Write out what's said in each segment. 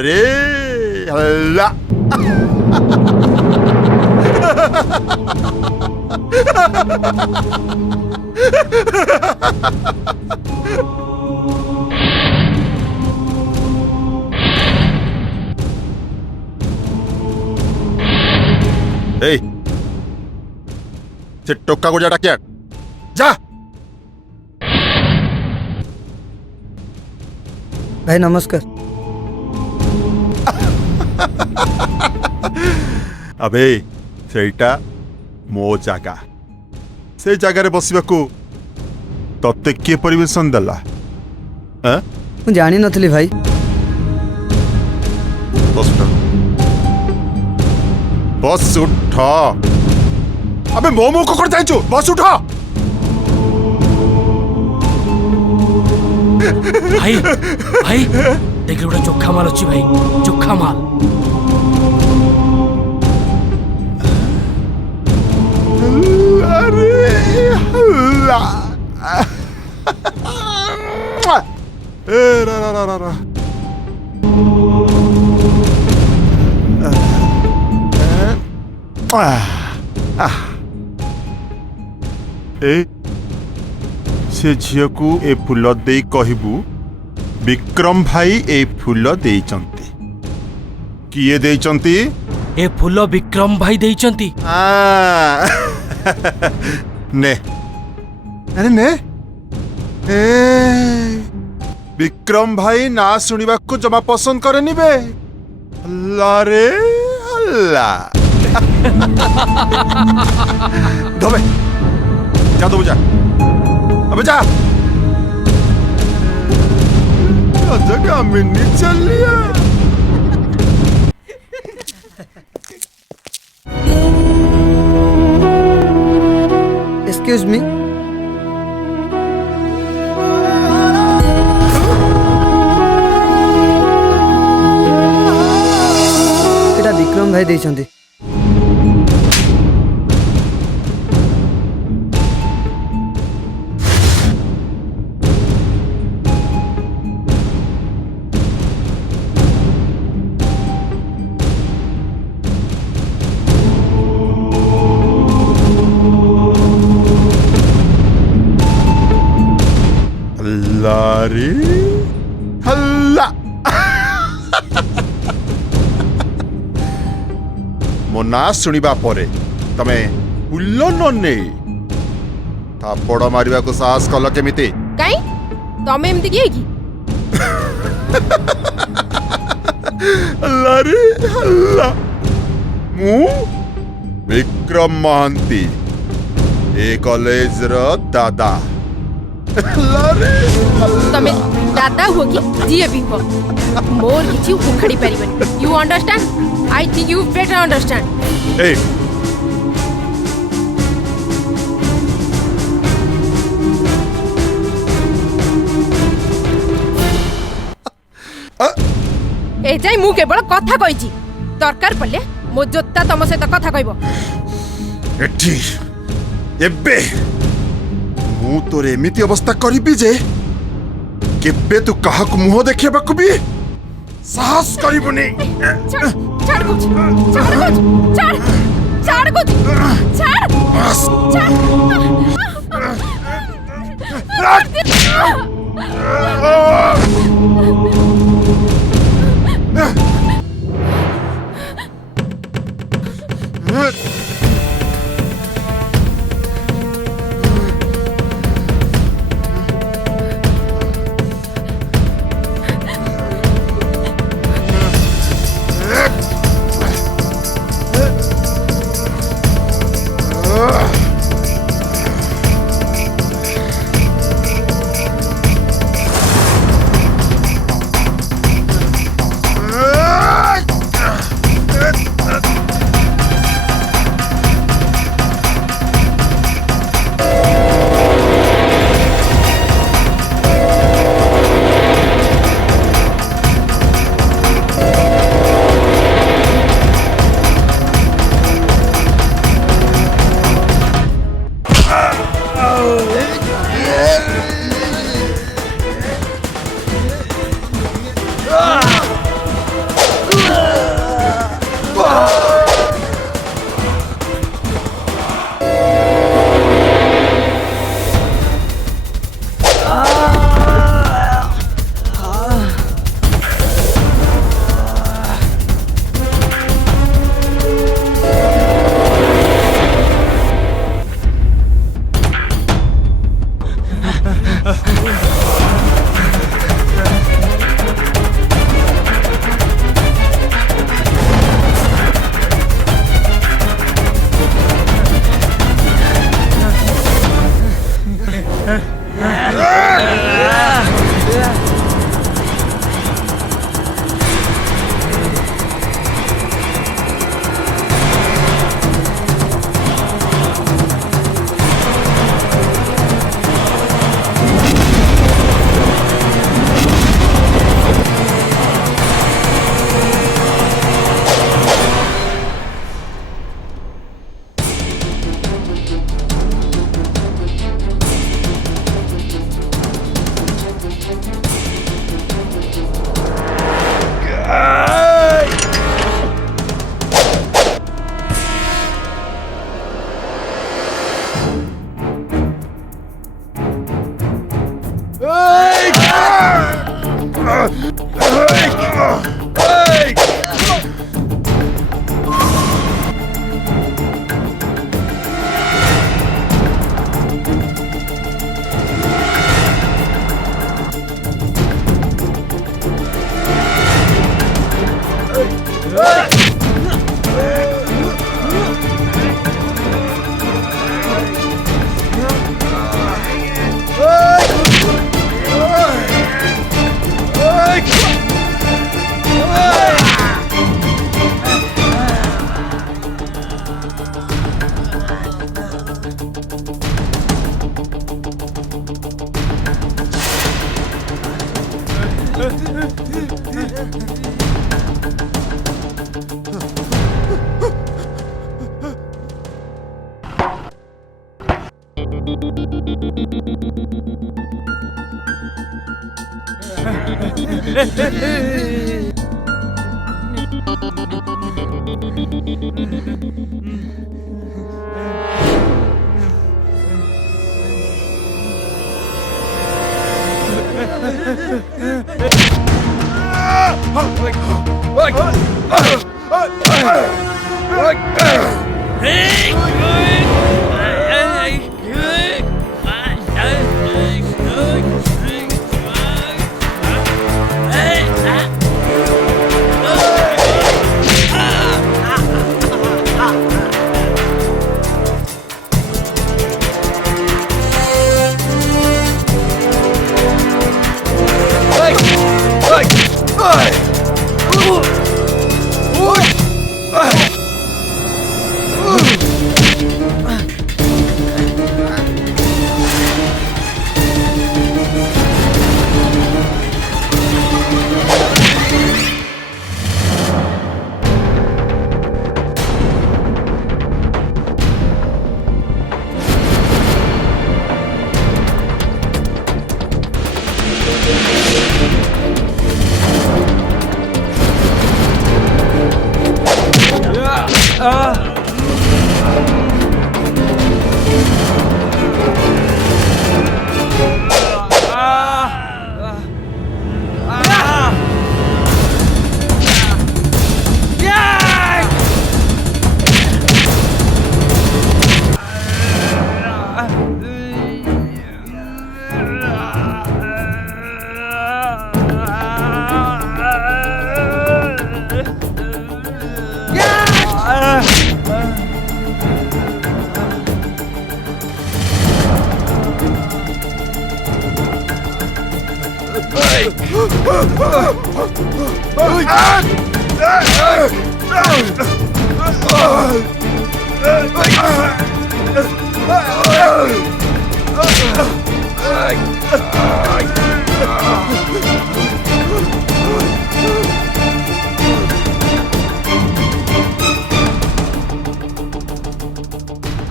रे हल्ला ए से टोका को जाटा क्या जा भाई नमस्कार। अबे सेटा मो जागा से जगार बसवाकू तते किए परमिशन देला मु जानी नथली भाई। बस उठ अबे मोमो को कर जाइछु बस उठ भाई भाई देख रे चोखा माल अच्छी भाई चोखा माल अरे हल्ला ए रा रा रा रा ए से झियो को ए फूल दे कहबू विक्रम भाई ए फूल देइचंती किए देइचंती ए फूल विक्रम भाई देइचंती ने अरे ने ए विक्रम भाई ना सुनिबा को जमा पसंद करे निबे अल्लाह रे अल्लाह दबे जा दो जा अबे जा जगह में नहीं चल लिया एक्सक्यूज मी एटा विक्रम भाई देइछंती। रे हल्ला मो ना सुनिबा परे तमे फुल्ल नने थापड़ मारिबा को साहस कल केमिति काई तमे एमति किए की अल्लाह रे हल्ला मु विक्रम महांती ए कॉलेज रो दादा तमे दादा हो कि जीए भी हो मोर किछि उखड़ी परिबन you understand I think you better understand ए ए जाई मु केवल कथा कहिछि दरकार पड़ले मो जोत्ता तम सहित कथा कहबो एठी एबे मु तोरे एमिति अवस्था करिबी जे केबे तू काहा को मुह देखिबा को भी साहस करिबुनी छाड़ छाड़ कुछ छाड़ छाड़ कुछ छाड़ बस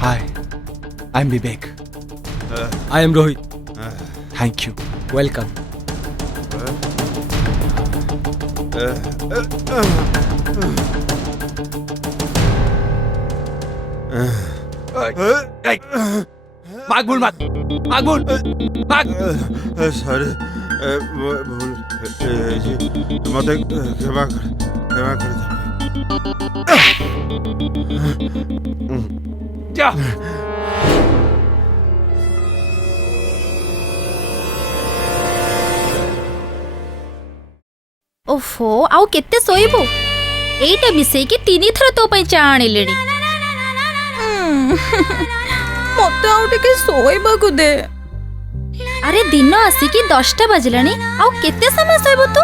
Hi, I'm Vivek. I am Rohit. Thank you. Welcome. भाग भूल मत, भाग भूल, भाग। सॉरी भूल मते क्षमा कर जा। ओफो आउ केते सोइबो एटा मिसई के तीनी थर तो पई चा आनिलेनी मते आउ टिके सोइबा को दे। अरे दिन आसी की 10टा बजलानी आउ केते समय सोइबो तू?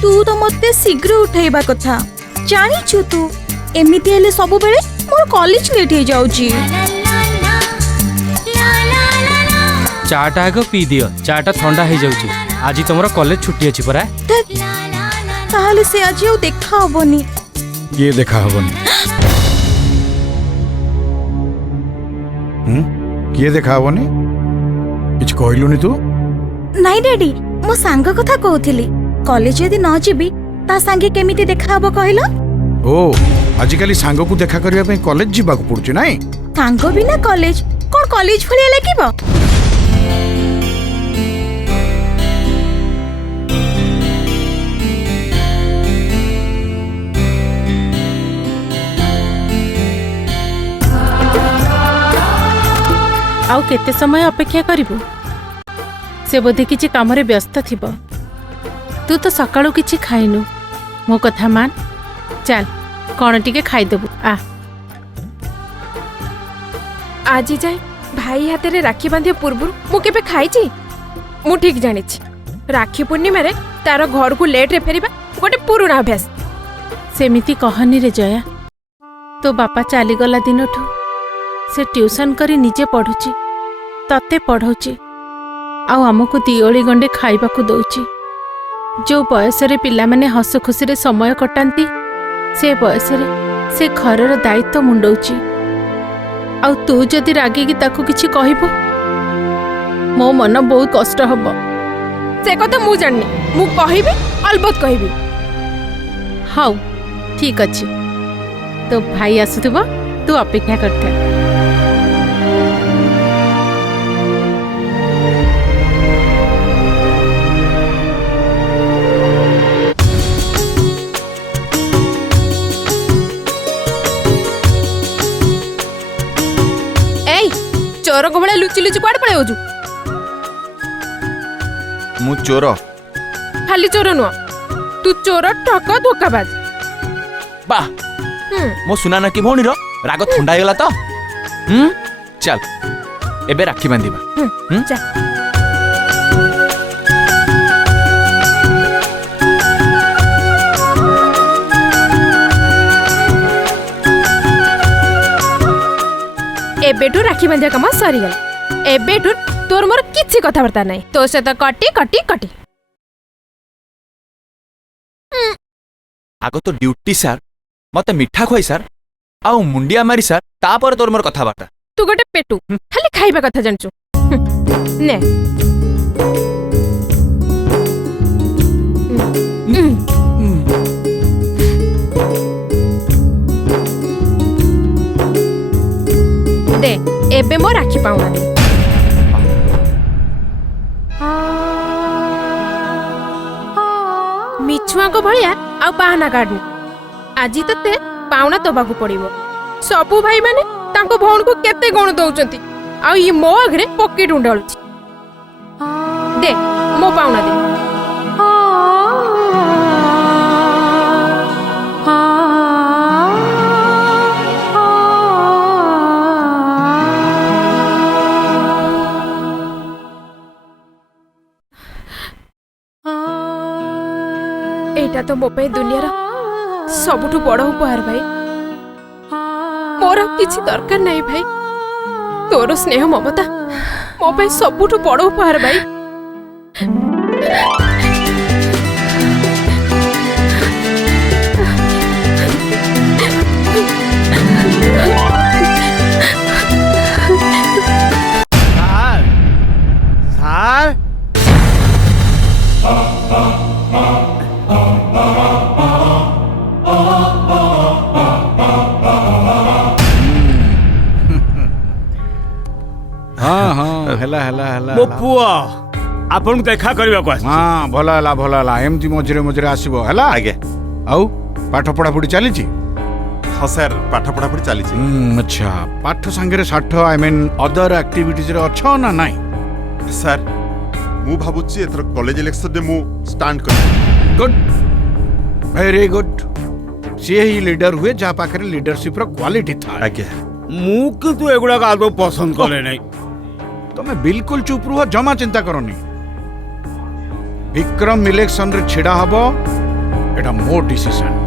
तू तो मते शीघ्र उठेबा कथा जानिछु तू एमिति हेले सब बेले मोर कॉलेज लेट हे जाउची। चाटा आग पी दियो, चाटा ठंडा हो जाउची। आज तुमरा कॉलेज छुट्टी अछि परा। ताहले से आज आउ देखा हबनी। ये देखा हबनी। किए देखा हबनी? किछ कहलुनी तू? नाइ डैडी मो सांग कथा कहउथिली कॉलेज यदि न जीबी ता सांगे केमिति देखा हबो कहलो? ओ आजिकाली सांग को देखा करिया पे कॉलेज जीबा को पड़ुची नाइ? सांग बिना कॉलेज कोन कॉलेज भलिया लागिबो? आउ केते समय अपेक्षा करिबो? से बोधे किछि कामरे व्यस्त थिबो। तू तो सकाळु किछि खाइनु। मो कथा मान, चल कोन टिके खाइ देबु। आ आज जाए भाई हाथ रे राखी बांधिया पूर्व मु केबे खाइछि? मु ठीक जानिछि राखी पूर्णिमा रे तार घर को लेट रे फेरिबा गोटे पुराना अभ्यास। सेमिति कहनी रे जया, तो बापा चली गला दिनठू से ट्यूशन करी निजे पढ़ुची, तते पढ़ौची, आउ आमको दिओली गंडे खाइबाकू दउची। जो बयसरे पिलामाने हस खुशी समय कटाती से बयसरे से घरर दायित्व मुंडौची आउ तू जदि रागिकी ताकू किछि कहबो मो मन बहुत कष्ट हब। से कथा मु जाननी मु कहबी अलबत कहबी। हाउ ठीक अछि तो भाई आसुथबो तू अपेक्षा करथे। चोर को बड़े लुचि लुचि कुआडे पळे होजु। मु चोर खाली चोर नुआ तू चोर ठक धोखाबाज। बा मो सुना ना कि भौणी रो राग ठंडा गला तो चल एबे राखी बांधीबा। चल एबेठू राखी बांधिया कम सरीगला। एबेठू तोर मोर किछि कथाबार्ता नहीं तो से तो कटी कटी कटी। आगो तो ड्यूटी सार मते मिठा खुआई सार आउ मुंडिया मारी सार तापर तोर मोर कथाबार्ता। तू गोटे पेटू खाली खाइबा कथा जानचु ने। दे एबे मो राखी पाउना दे। मिछुआ को भलिया आ बाहाना काढनी आजी तते पाउना तबाकू पड़िबो। सबु भाई माने तांको भौण को केते गण दउचंती आ ई मो आगरे पॉकेट उंडाळुची। दे मो पाउना दे। एटा तो मो पे दुनियार सबुठु बड़ उपहार भाई। मोर किछि दरकार नहीं भाई। तोर स्नेह ममता मो पे सबुठु बड़ उपहार भाई। सार हाँ हाँ हेला हेला हेला मो पुआ आपन देखा करबा को आसी। हाँ भला होला एमती मझिरे मझिरे आसीबो हैला। आगे आउ पाठ पढ़ा पढ़ी चलीची। हाँ सर पाठ पढ़ा पढ़ी चली। अच्छा पाठ संगे साठ आई मीन अदर एक्टिविटीज रे अच्छो ना नहीं सर मु भाबुची एथर कॉलेज इलेक्शन रे मु स्टैंड कर। गुड वेरी गुड सी ही लीडर हुए जहाँ पाखे लीडरशिप रो क्वालिटी था। आगे मु किंतु एगुडा का आदो पसंद करे नहीं। तमे बिल्कुल चुप रुह जमा चिंता करनी। विक्रम इलेक्शन रे छिड़ा हबो एटा मो डिसीजन।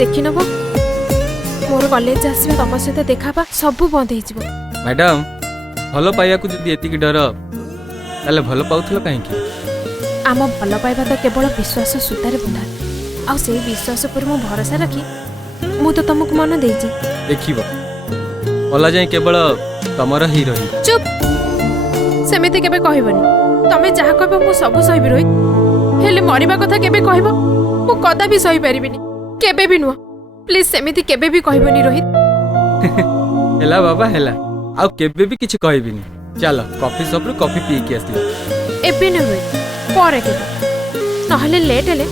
देखि नब मोर कॉलेज आसबे तम सहित देखाबा सब बंद हो जिवो। मैडम भल पाइया को जदि एतिक डर ताले भल पाउथलो काहे की? आम भल पाइबा तो केवल विश्वास सूतारे बुंदा आ से विश्वास पर मु भरोसा रखी मु तो तुमको मन देइछि। देखिबो भला जाय केवल तमर ही रही। चुप सेमिति केबे कहबनी तमे जहा कहबो मु सब सहिबि रोहित हेले मरिबा कथा केबे कहबो मु कदा भी सही परिबिनी केबे भी नुआ प्लीज सेमिति केबे भी कहबनी रोहित। हेला बाबा हेला आ केबे भी किछ कहबिनी। चलो कॉफी शॉप रे कॉफी पी के आसली एबे न रोहित परे केबे नहले लेट हेले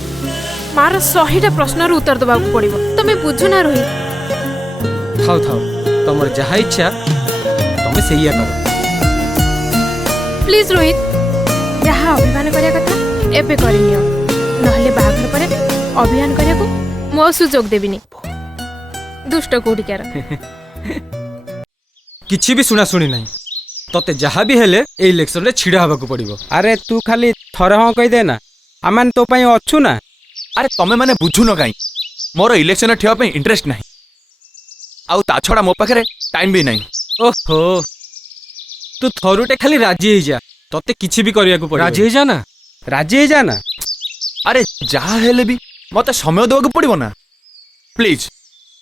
मार 100टा प्रश्नर उत्तर दबा को पड़िबो तमे बुझु ना रोहित। थाओ थाओ तमर जहा इच्छा तमे सेहिया करो। प्लीज रोहित जहा अभिमान करिया कथा एबे करिनियो नहले बाघर परे अभियान करिया को मो सुजोग देबिनी। दुष्ट कोडिकार किछि भी सुना सुनी नहीं तते जहा भी हेले ए इलेक्शन रे छिड़ा हबा को पड़िबो। अरे तू खाली थरे हाँ कहि दे ना आमान तो पई अछु ना। अरे तमे माने बुझु न काई मोर इलेक्शन ठेवा पे इंटरेस्ट नाही आउ ता छडा मो पाखरे टाइम भी नाही। ओहो तू थरुटे खाली राजी हे जा तते किछि भी करिया को पड़िबो। राजी हे जा ना राजी हे जा ना। अरे जहा हेले भी मते समय देवा को पड़िबो ना प्लीज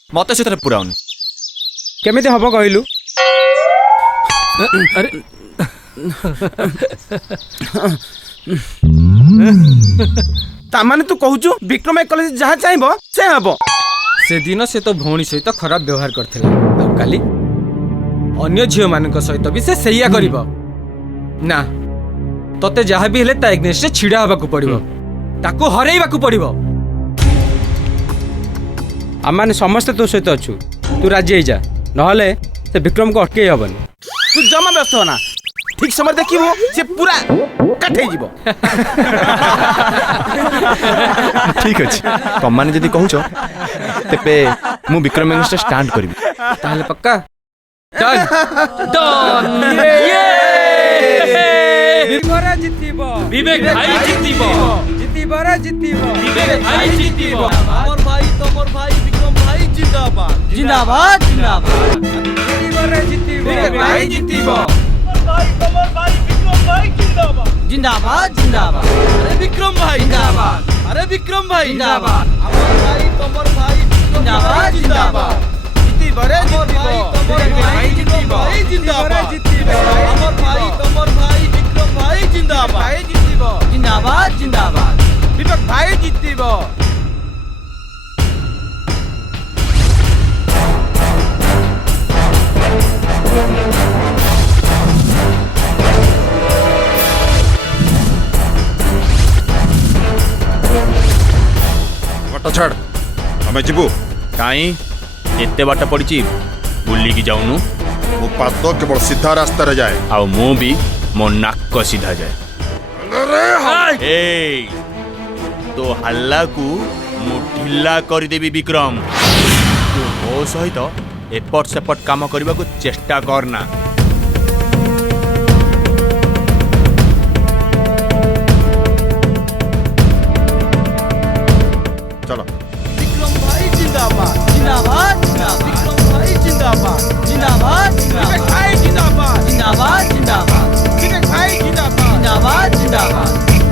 मते सेतरे पुराउनी। केमिति हबो कहिलु? अरे तामाने तू कहूचु विक्रम कॉलेज जहा चाहबो से हबो। से दिन से तो भौणी सहित खराब व्यवहार करथिला आ काली अन्य झियो मानक सहित भी से सैया करिवो ना तते जहा भी हेले ता एग्नेस्ट से छिड़ा हबा को पड़िबो ताको हरेइबा को पड़िबो। आमाने समस्त तो सहित अछु तू राजी हे जा नहले से विक्रम को अटके हबनी। तू जमा व्यस्त हो ना ठीक समय देखिबो से पूरा काटे जीवो। ठीक अछि तम माने जदी कहूचो तेपे मु विक्रम एगेंस्ट स्टैंड करबी ताहले पक्का डन डन ये विवेक जितिबो विवेक भाई जितिबो जितिबो रे जितिबो विवेक भाई जितिबो। हमर भाई तमर भाई विक्रम भाई जिंदाबाद जिंदाबाद जिंदाबाद जितिबो रे जितिबो विवेक भाई जितिबो भाई तमर भाई विक्रम भाई जिंदाबाद जिंदाबाद जिंदाबाद। अरे विक्रम भाई जिंदाबाद अरे विक्रम भाई जिंदाबाद हमर भाई तमर भाई जिंदाबाद जिंदाबाद जितिबो रे जितिबो विवेक भाई जितिबो जिंदाबाद जितिबो हमर भाई तमर भाई विक्रम भाई जिंदाबाद भाई जितिबो जिंदाबाद जिंदाबाद विवेक भाई जितिबो। मट छाड़ हमें जीवु काई एते बाट पड़िची बुल्ली की जाउनु मो पाद केवल सीधा रास्ता रे जाए आ मो भी मो नाक सीधा जाए। ए तो हल्ला को मु ढिला कर देबी विक्रम तू मो सहित एपट सेपट काम करबा को चेष्टा करना। चलो विक्रम भाई जिंदाबाद जिंदाबाद विक्रम भाई जिंदाबाद जिंदाबाद विवेक भाई जिंदाबाद जिंदाबाद जिंदाबाद विवेक भाई जिंदाबाद जिंदाबाद जिंदाबाद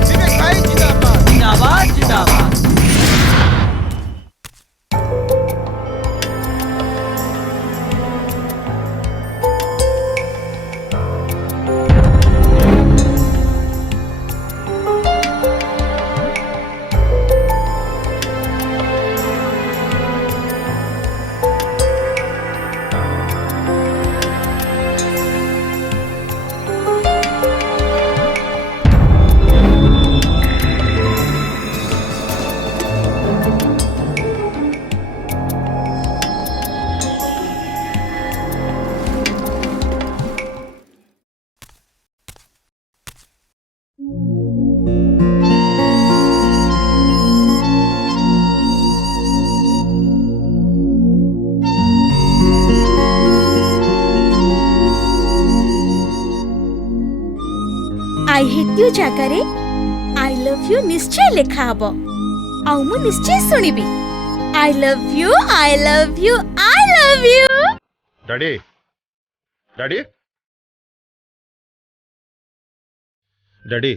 विवेक भाई जिंदाबाद जिंदाबाद जिंदाबाद। आई हेट यू जगारे आई लव यू निश्चय लेखा हबो आउ मु निश्चय सुनिबी I love you, I love you, I love you. Daddy daddy daddy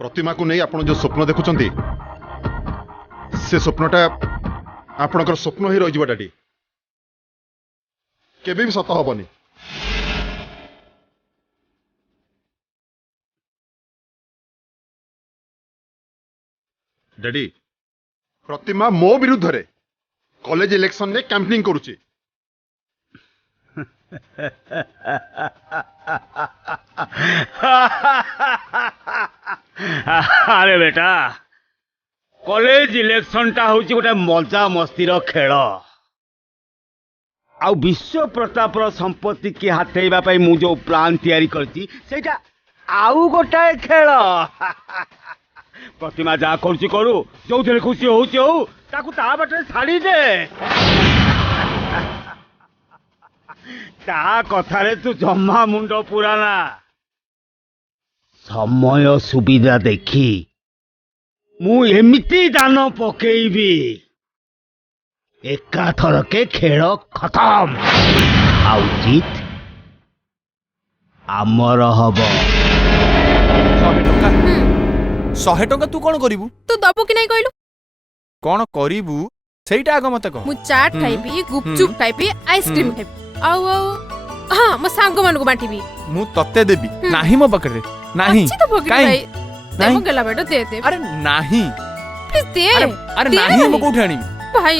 प्रतिमा को नहीं आपण जो स्वप्न देखुचंती से स्वप्नटा आपणकर स्वप्न ही रही डैडी केबे भी सत हबनी डैडी प्रतिमा मो विरुद्ध रे कॉलेज इलेक्शन में कैंपेनिंग करूची अरे बेटा कॉलेज इलेक्शन टा हूँ गोटे मजा मस्तीर खेल आ विश्व प्रताप संपत्ति की हाथेबा पई मु जो प्लान तैयारी करती सेटा आउ गोटाए खेल प्रतिमा जा करुची करू जो थे खुशी होची हो ताकू ता बाटे छाड़ी दे ता कथारे तू जम्मा मुंड पुराना समय सुविधा देखी मु एमिति दान पकेइबी एका थरके खेल खत्म आउ जीत आमर हब 100 टंका तू कौन करिबू तू दबो कि नहीं कहलु कौन करिबू सेटा आग मते कह मु चाट खाइबी गुपचुप खाइबी आइसक्रीम खाइबी आउ हां म सांग मन को बांटीबी मु तत्ते देबी नाही मो पकड़े नाही अच्छी तो भोगी भाई दे मो गेला बेटा दे दे अरे नाही प्लीज दे अरे नाही मो कोठे आनी भाई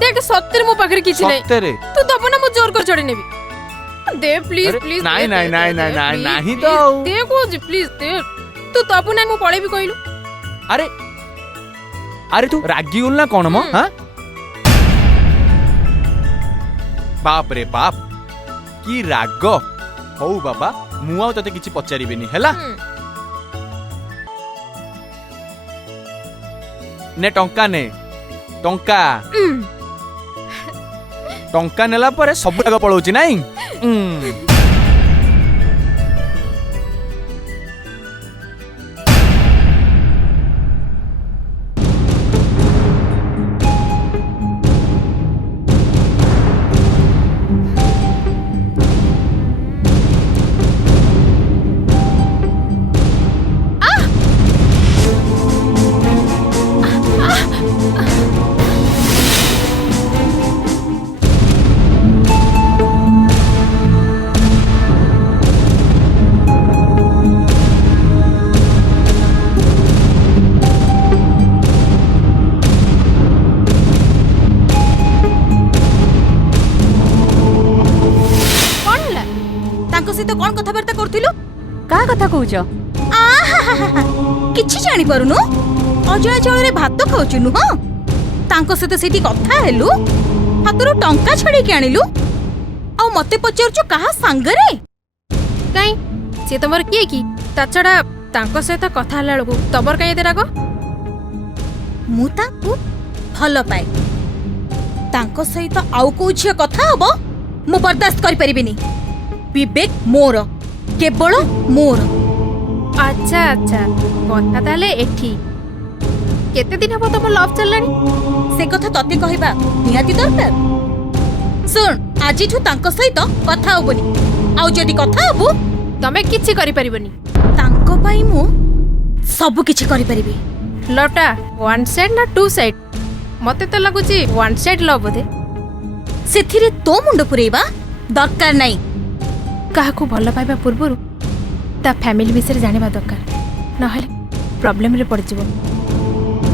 देख सत्तर मो पकड़ किछि नहीं सत्तरे तू दबो ना मु जोर कर चढ़ी नेबी दे प्लीज प्लीज नाही नाही नाही नाही नाही नाही तो दे को जी प्लीज दे तू दबो ना मु पळे भी कहलु अरे अरे तू रागी उल ना कौन मो हां बाप रे बाप की राग हौ बाबा मु आ तते किछि पचारिबेनी हैला ने टंका टंका नेला परे सब जगह पळौची नाही किछि जानि परुनु अजय चौଳରେ भात खाउछु नु हां तांको सहित सेठी कथा हेलु हातरो टंका छड़ी के आनिलु आ मते पचारछु कहा संगरे काई से तमर किए की ताछडा तांको सहित कथा हला लगु तबर काई दे रागो मु तांको भलो पाए तांको सहित आउ को छिया कथा हबो मु बर्दाश्त करि परिबिनी विवेक मोर केवल मोर अच्छा अच्छा कथा ताले एठी केते दिन हबो तम लव चललानी से कथा तते कहबा निहाती दरकार सुन आजिठु तांको सहित कथा होबनी आउ जदी कथा होबो तमे किछि करि परिबनी तांको पाई मु सब किछि करि परिबी लवटा वन साइड ना टू साइड मते त लागुची वन साइड लव बोधे सेथिरे तो मुंड पुरेबा दरकार नाही काहा को भलो पाइबा पूर्वरु ता फैमिली विषय जानिबा दरकार नहले प्रॉब्लम रे पड़ जिवो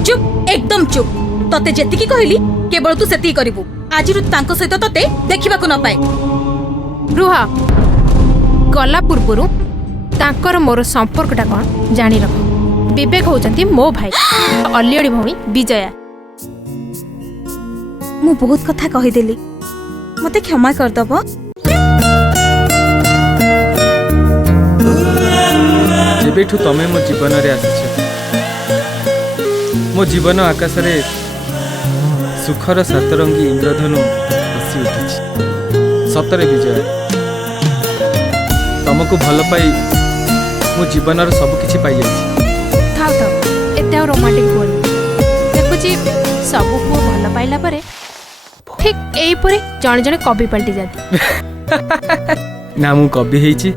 चुप एकदम चुप तते जेति की कहली केवल तू सेति करिवु आजिरु तांको सहित तते देखिबा को न पाए रुहा गला पूर्वरु तांकर मोर संपर्कटा कोन जानि रख विवेक होचंती मो भाई अलियडी भौणी विजया मु बहुत कथा कहि देली मते क्षमा कर दबो जेबेठू तमे मो जीवन रे आछिछ मो जीवन आकाश रे सुखर सतरंगी इंद्रधनु हसी उठिछ सतरे विजय तुमको भल पाई मो जीवन सब किछि पाई जाछि थाउ थाउ एते रोमांटिक बोल देखुची सबु पुओ भल पाइला परे ठीक एईपरि जणे जणे कवि पलटि जाती ना मु कवि हेची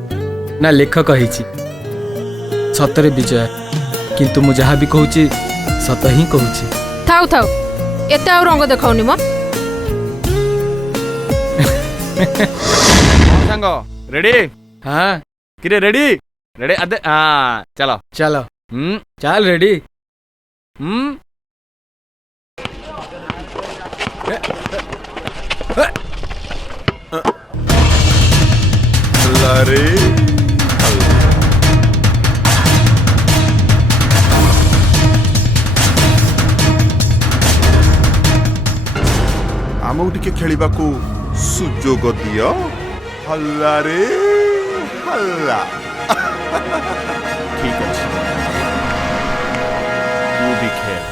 ना लेखक हेची सतरे विजय किंतु मु जहाँ भी कहूची सत ही कहूची थाउ थाउ एते आ रंग देखाउनी म सांग रेडी हाँ किरे रेडी रेडी अदे हाँ चलो चलो चल रेडी अरे आमକୁ ଟିକେ ଖେଳିବାକୁ ସୁଯୋଗ ଦିଅ ହଲ୍ଲା ରେ ହଲ୍ଲା ठीक अच्छे तू भी खेल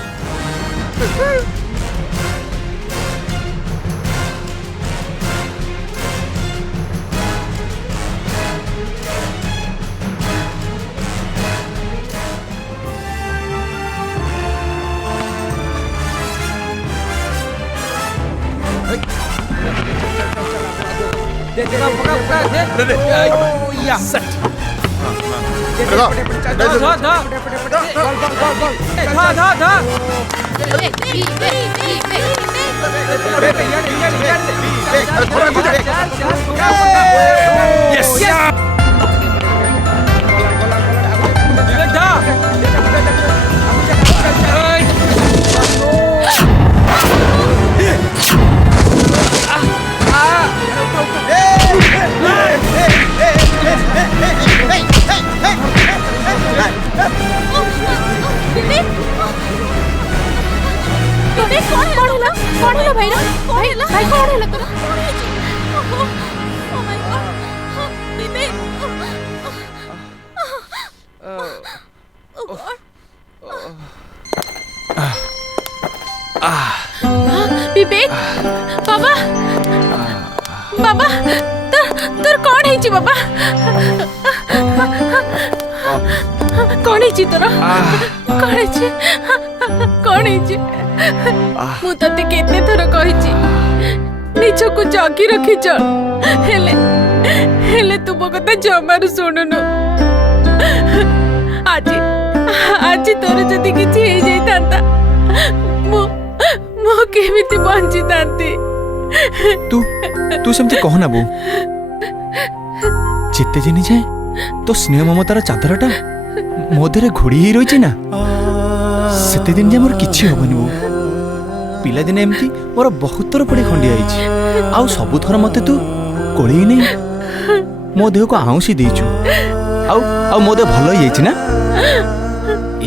विवेक बाबा बाबा तोर कौन है जी बाबा कौन है जी तोर कौन है जी कौन है जी मु तते केते थोर कहि छी निज को जागी रखी चल हेले हेले तू मो कथा जमारू सुनुनु आज आज तोर जदी किछि हे जाई तांता मु मो केमिति बंची तांती तू तू सेमती कह ना बो जिते दिन जाए तो स्नेह ममतार चादरटा मो देहरे घोड़ी ही रही ना सेते दिन जाए मोर किछि होबनी बो पिला दिन एमती मोर बहुत थर पड़ी खंडिया आइछि आउ सबु थर मते तू कोळी नहीं मो देह को आउसी देइछु आउ आउ मो देह भलो ही आइछि ना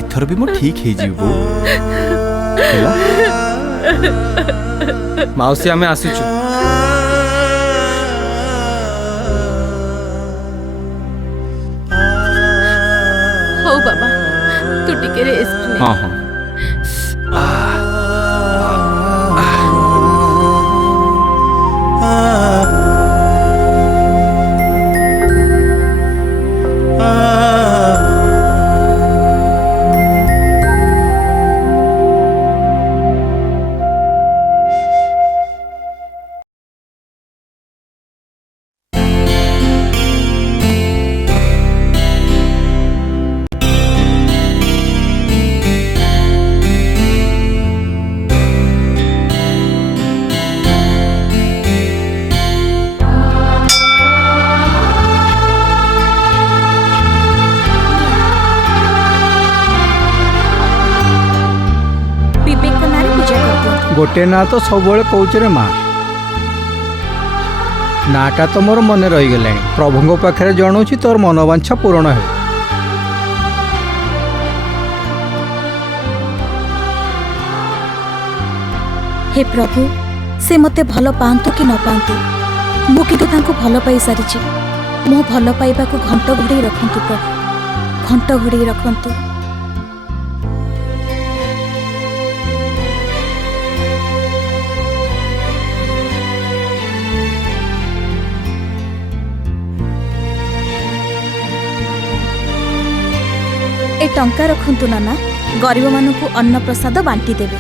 एथर भी मो ठीक हे जीवो हेला माउसी आमे आसीछु हो बाबा तू टिके रेस्ट ले हां हां गोटे ना तो सब कौच रे माँ नाटा तो मोर मन रहीगला प्रभु पाखे जनाऊँ तोर मनोवांछा पूरण हो हे प्रभु से मते भल पांतु कि न पांतु मु किंतु तांको भल पाई सारी मो भल पाइबा को घंट घोड़े रखंतु प्रभु घंट घोड़े रखंतु ए टंका रखंतु नाना गरीब मानकु अन्न प्रसाद बांटी देबे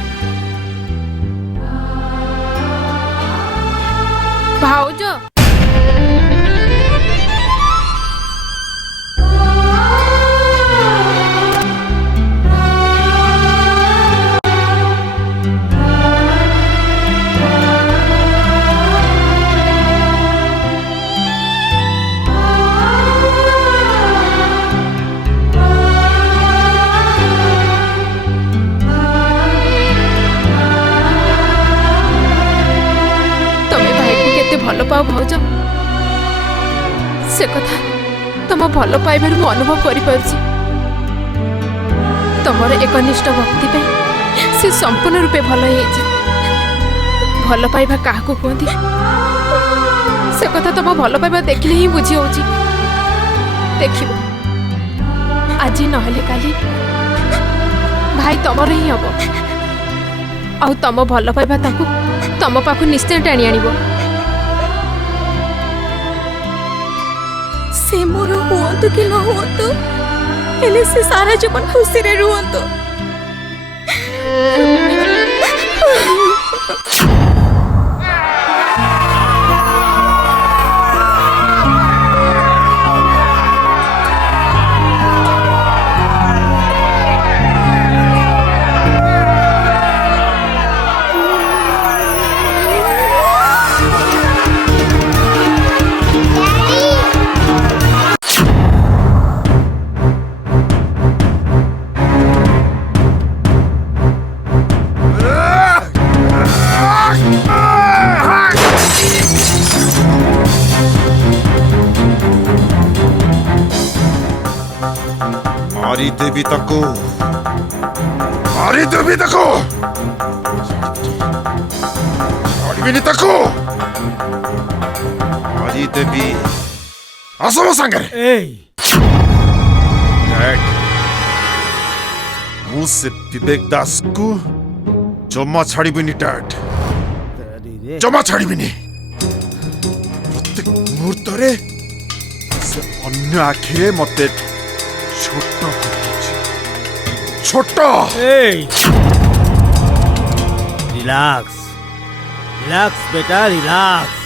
से कथा तुम भल पाइबार मु अनुभव करि पारछि। तमर एकनिष्ठ भक्ति पे से संपूर्ण रूपे भल होइछि। भल पाइबा काहाको कहती से कथा तुम भल पाइबा देखिले ही बुझी होछि। देखिबो आज नहले काली भाई तमर ही हबो आउ तम भल पाइबा ताकू तम पाखु निश्चय टाणी आनिबो। से मोर हुअतु कि न हुअतु हेले से सारा जीवन खुशी रे रुहतु। मारी देवी तको, मारी देवी तको, मारी तको, मारी देवी असम संगरे। मु से विवेक दास को जमा छाड़ी बिनी डैड, जमा छाड़ी बिनी। प्रत्येक मुहूर्त रे से अन्य आखिरे मते छोट छोट। रिलैक्स रिलैक्स बेटा रिलैक्स।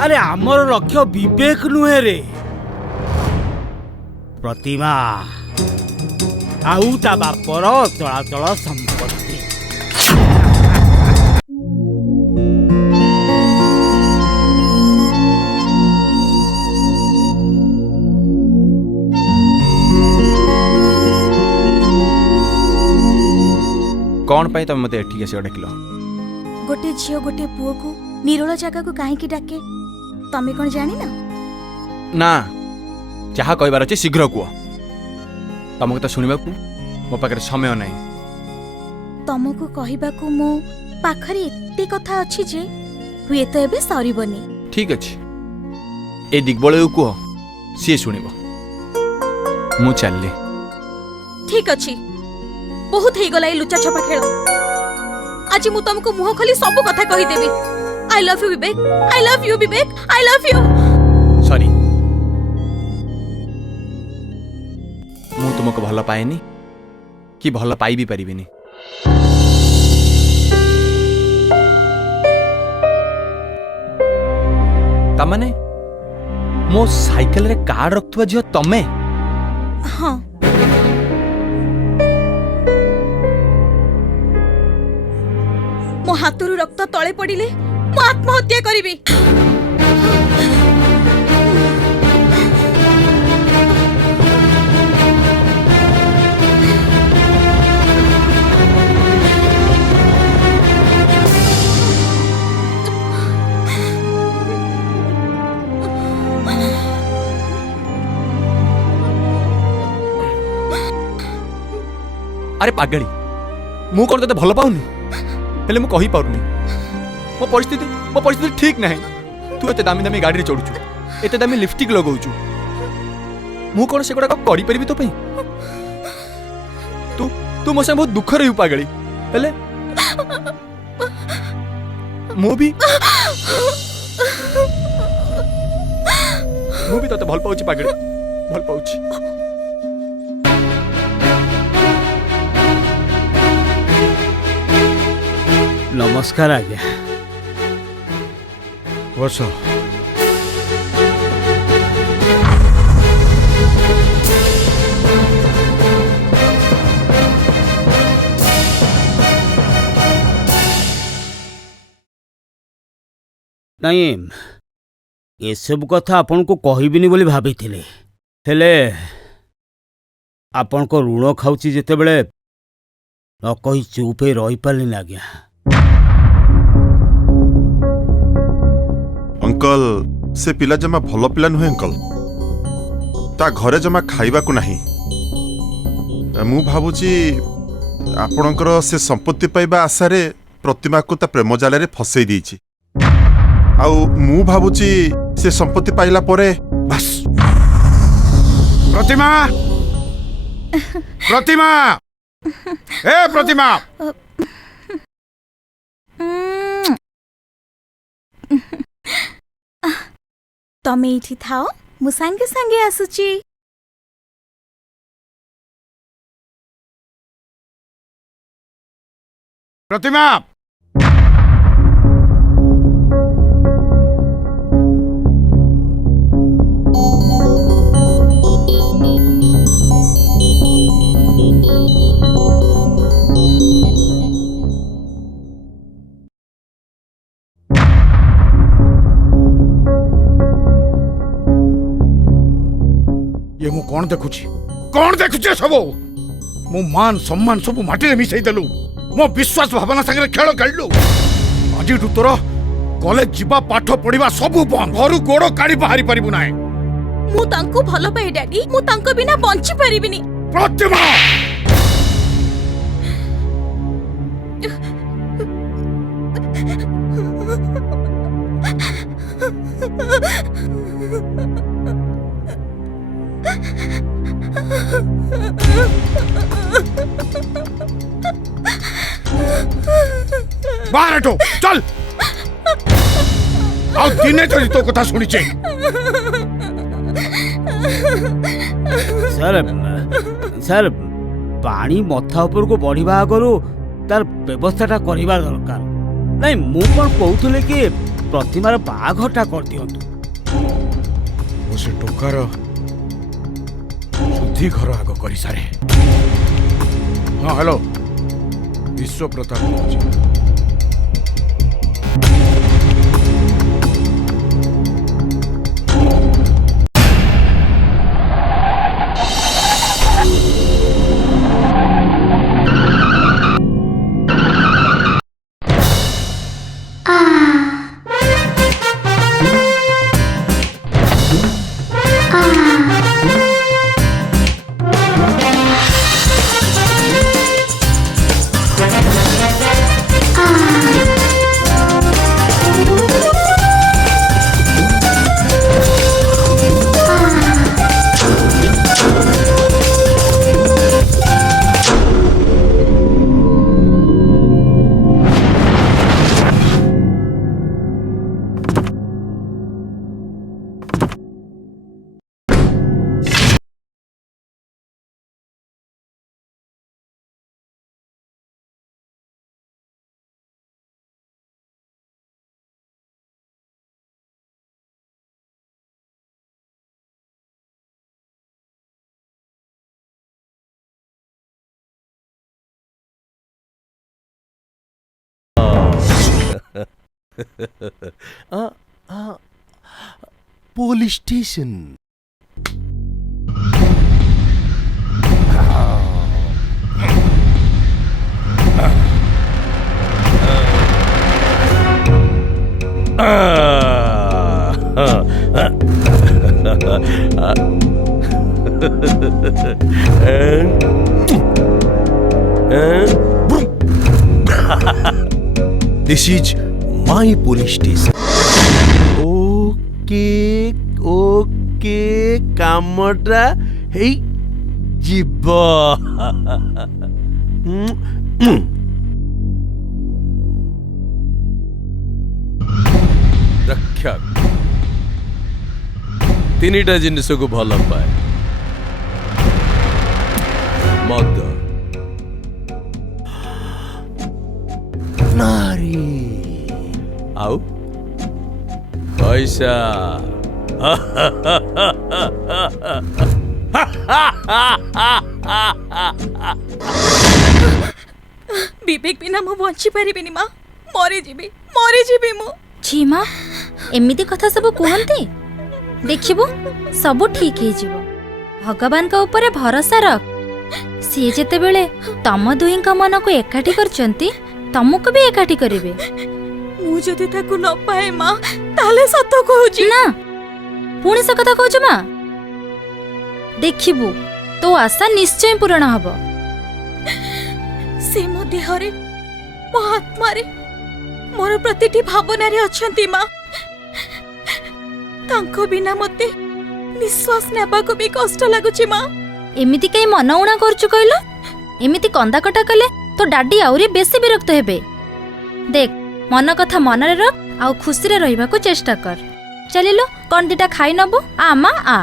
अरे आमर लक्ष्य विवेक नुहे रे प्रतिमा आउ ता बापर चलाचल संपत्ति। कौन पाई तुम मते एठी केसे डाकिलो? गोटे झियो गोटे पुओ को निरोल जगह को काहे की डाके तमे कोन जानि ना? ना जहा कहबार अछि शीघ्र कुओ। तुमको तो सुनिबा को मो पाखरे समय नाही। तमको कहिबा को मो पाखरे एते कथा अछि जे हुए तो एबे सरीबनी। ठीक अछि ए दिगबळे कुओ सी सुनिबो। मु चलले। ठीक अछि बहुत ही गलाई लुचा छपा खेल। आज मु तुमको मुह खोली सब कथा कहि देबी। आई love you Vivek, I love you Vivek, I love you. Sorry मु तुमको भल पाएनी कि भल पाई भी परिबिनी। तमने मो साइकिल रे कार रखतुवा जियो तमे? हां मो हाथरू रक्त तळे पड़िले मो आत्महत्या करिबी। अरे पागली मु कोन तते भल पाउनी हेले मु कहि पाउनी। मो परिस्थिति ठीक नहीं। तू एते दामी दामी गाड़ी रे चढ़ुचु, एते दामी लिपस्टिक लगाउचु। मु कोन से गोडा करि परिबी तो पई? तू मोसे बहुत दुख रे पागली हेले मु भी तते भल पाउची पागली, भल पाउची। नमस्कार आज्ञा। बस नहीं ये सब कथा आपन को कहबिनी बोली भाबिथिले हेले आपन को ऋण खाउची जेते बेले न कहि चुप हे रहि पालिन आज्ञा। अंकल से पिला जमा भल पिला नुहे अंकल ता घरे जमा खाइबा को नहीं मु भाबुची आपणकर से संपत्ति पाइबा आशा रे प्रतिमा को ता प्रेम जाल रे फसई दीची आउ मु भाबुची से संपत्ति पाइला परे बस प्रतिमा प्रतिमा ए प्रतिमा तमे इठी थाओ मु संगे संगे आसुची प्रतिमा ये मु कौन देखुची सब मो मान सम्मान सब माटी रे मिसई देलु मो विश्वास भावना संगे खेल खेलु आज तोर कॉलेज जीवा पाठ पढ़िबा सब बंद घर गोड़ काढ़ी बाहरी परिबु नाय मु तांको भलो पाए डैडी मु तांको बिना बंची परिबिनी प्रतिमा बाहर हटो चल आओ दिने तो तो कथा सुनी चे सर पानी मथा ऊपर को बढ़िबा आगरु तार व्यवस्थाटा करिबा दरकार नहीं मु कोन कहउथले कि प्रतिमार बाघटा कर दियंतु ओ से टोकार शुद्धि घर आग करी सारे हां हेलो विश्व Pratap police station This is my police station. Okay, कामटा हे जीव रक्षक तीनिटा जिनिस को भल पाए मद नारी आउ पैसा विवेक बिना मु बंची परिबिनी मां मरी जीबी मु छी मां एमिति कथा सब कहंती देखिबो सब ठीक हे जीवो भगवान का ऊपर भरोसा रख सी जेते बेले तम दुही का मन को एकाठी करचंती तमको भी एकाठी करिवे मु जदि ताकू न पाए मां ताले सत कहूची ना पुणी से कथा कहूच माँ देखिबु तो आशा निश्चय पूरण हब से मो देहरे मो आत्मारे मोर प्रतिटी भावना रे अछंती माँ तांको बिना मते निश्वास नेबा को भी कष्ट लागुची माँ एमिति कई मन उणा करचु कहलो एमिति कंदा कटा कले तो डाडी आउरी बेसी विरक्त हेबे देख मन कथा मन रे रख आउ खुशी रे रहिबा को चेष्टा कर चलिलो कौन दिटा खाई नबो आ माँ आ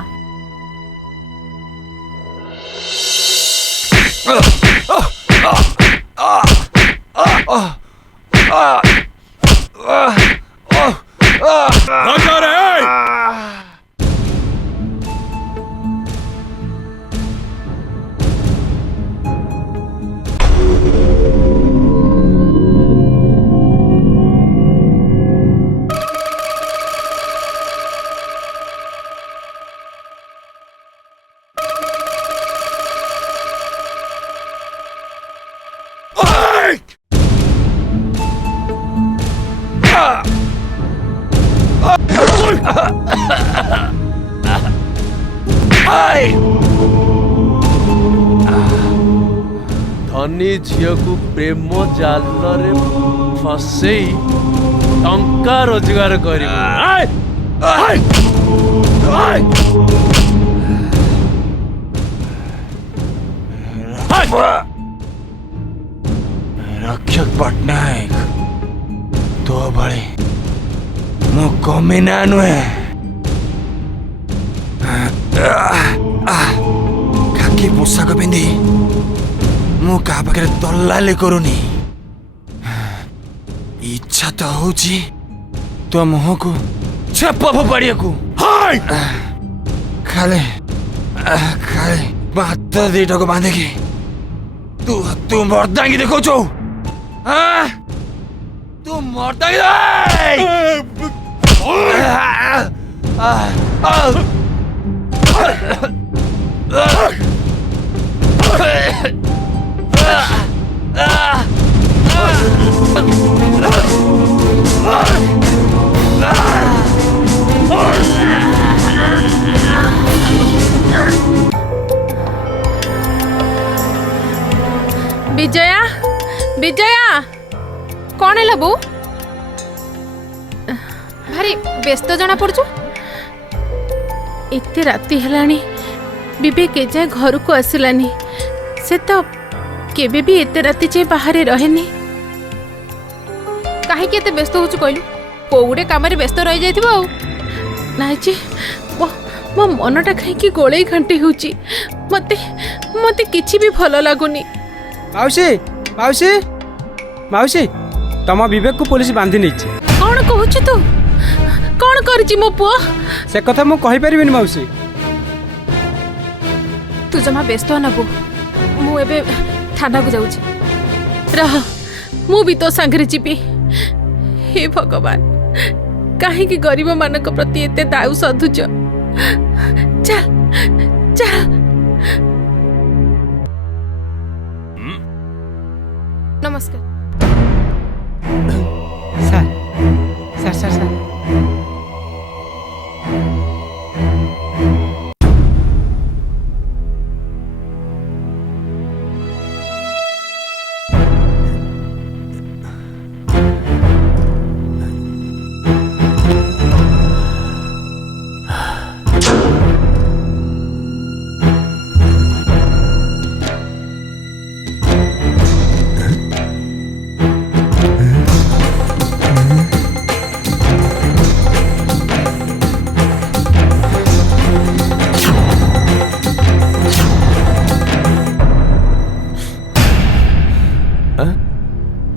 धनी झील को प्रेम जाल फसई टंका रोजगार कर रक्षक पट्टनायक तो भले मो कमिना नुहे खाकी पोशाक पिंधि मु का पाखे दलाली करूनी इच्छा तो होची तो मुह को छेप फोपाड़िया को खाले खाले बात दीटा को बांधे तू तू मर्दांगी देखो चो तू मर्दांगी विजया विजया कौन है बो भारी व्यस्त जना पड़छु एते राति हेलानी विवेक एजाए घर को आसिलानी से तो केबे भी एते राति जे बाहर रहेनी काहे के एते व्यस्त होछु कहलु कोउडे काम रे व्यस्त रहि जाइथिबो आ नाइ जी मो मनटा कहीं की गोले घंटे होची मते मते किछि भी भलो लागुनी माउसी माउसी माउसी तम विवेक को पुलिस बांधि नहीं कौन कहूछु तू कौन करची मो पुआ से कथा मु कहि परिबिनी माउसी तू जमा व्यस्त नबो मु एबे थाना को जाउची रह मु भी तो संगरे जीबी हे भगवान काहे की गरीब मानक प्रति एते दायु सधुच चल चल नमस्कार सर सर सर सर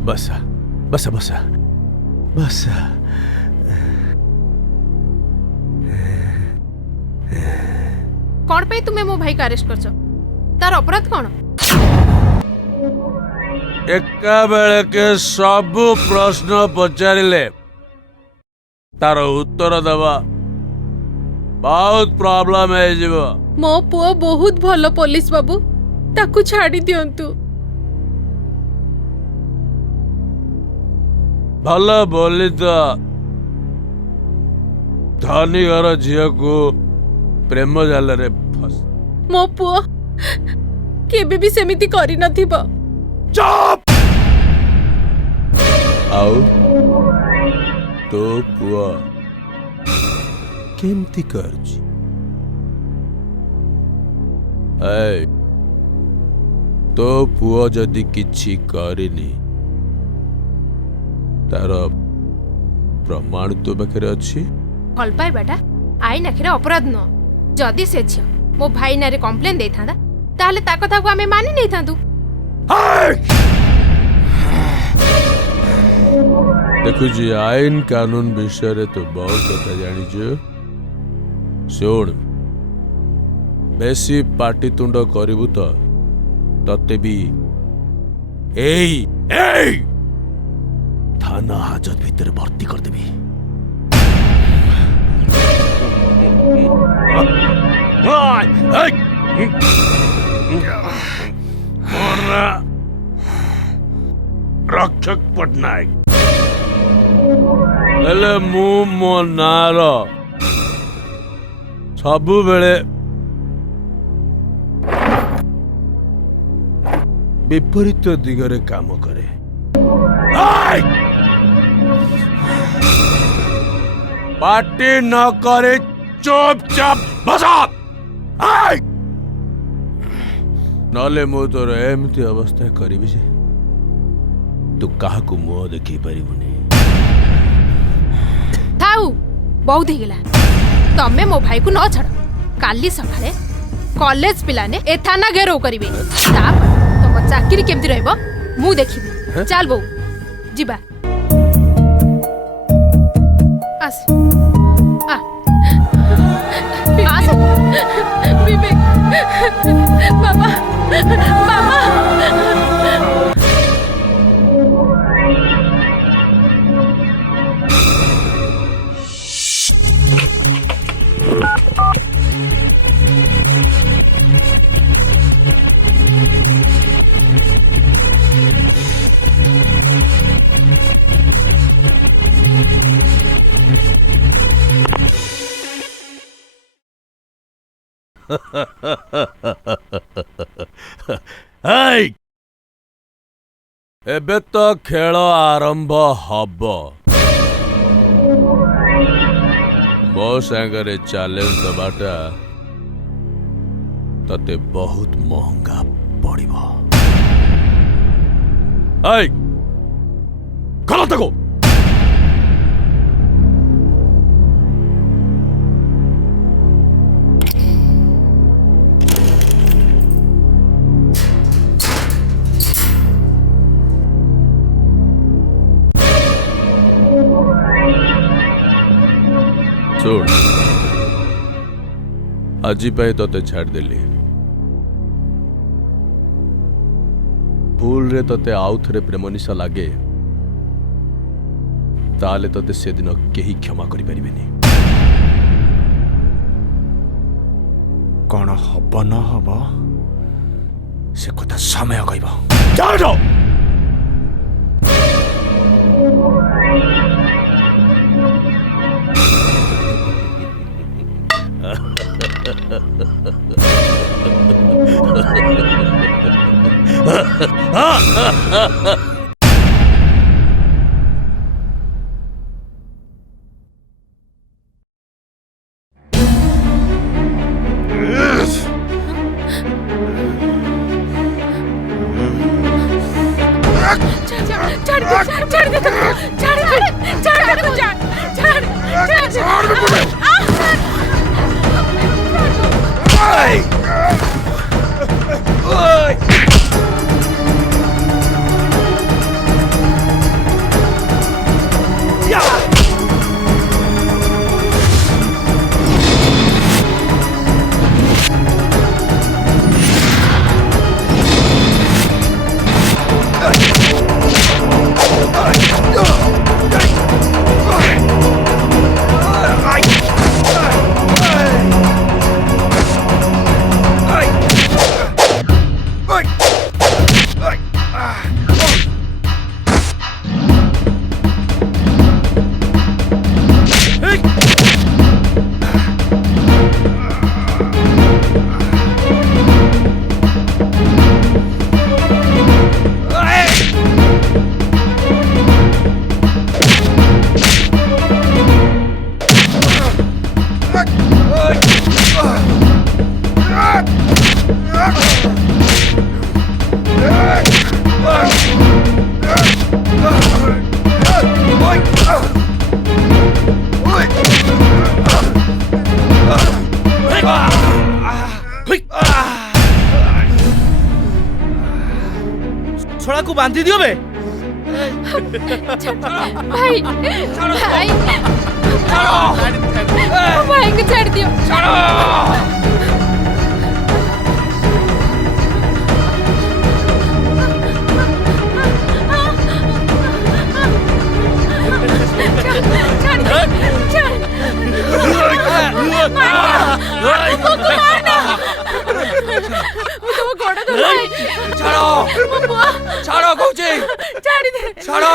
बसा बसा बसा बसा कौन पे तुम्हें मो भाई का अरेस्ट करछ तार अपराध कौन एका बेले के सब प्रश्न पचारिले तार उत्तर दबा बहुत प्रॉब्लम है जीव मो पुआ बहुत भलो पुलिस बाबू ताकू छाड़ी दियंतु भल बोली तो धनी घर झील को प्रेम जाल रे फस मो पुओ केबे भी सेमिति करि नथिबो। चुप आओ तो पुआ केमती करछि ए तो पुआ जदि किछि करिनी तार प्रमाण तो पाखे अच्छी भल पाइबाटा आईन आखिर अपराध न जदि से झियो मो भाई नारे कंप्लेन देई थांदा ताहले ता कथा को हमें मानि नै थांदु। देखु जी आईन कानून विषय रे तो बहुत कथा जानी जो सुन बेसी पाटितुंड करिबु तो तते भी एई एई थाना हाजत भीतर भर्ती कर देबी। रक्षक पटनायक हेले मु मो नार सबु बेले विपरीत दिगरे काम करे। पार्टी न करे चुपचाप बसा नले मु तोर एमती अवस्था करिबि जे तू काहाकू मुह देखि पारिबुनी। थाउ बहुत ही गेला तमे मो भाई को न छड़ काली सकाळे कॉलेज पिलाने ए थाना घेराव करिवे तापर तम चाकरी केमती रहबो मु देखिबी। चल बो जिबा आस आ आस विवेक बाबा बाबा एबे तो खेल आरंभ हब मो सांगरे चैलेंज दबाटा तते बहुत महंगा पड़िबो। आई गलत को सुन আজি पाई तोते छाड़ देली भूल रे तोते आउ थरे प्रेम निशा लागे ताले तोते से दिन केही क्षमा करि परिबेनी। कौन हब न हब से कथा समय कहब। जाओ गला को बांधी दियो बे भाई भाई भाई को छोड़ दियो छाड़ो कौचे छाड़ो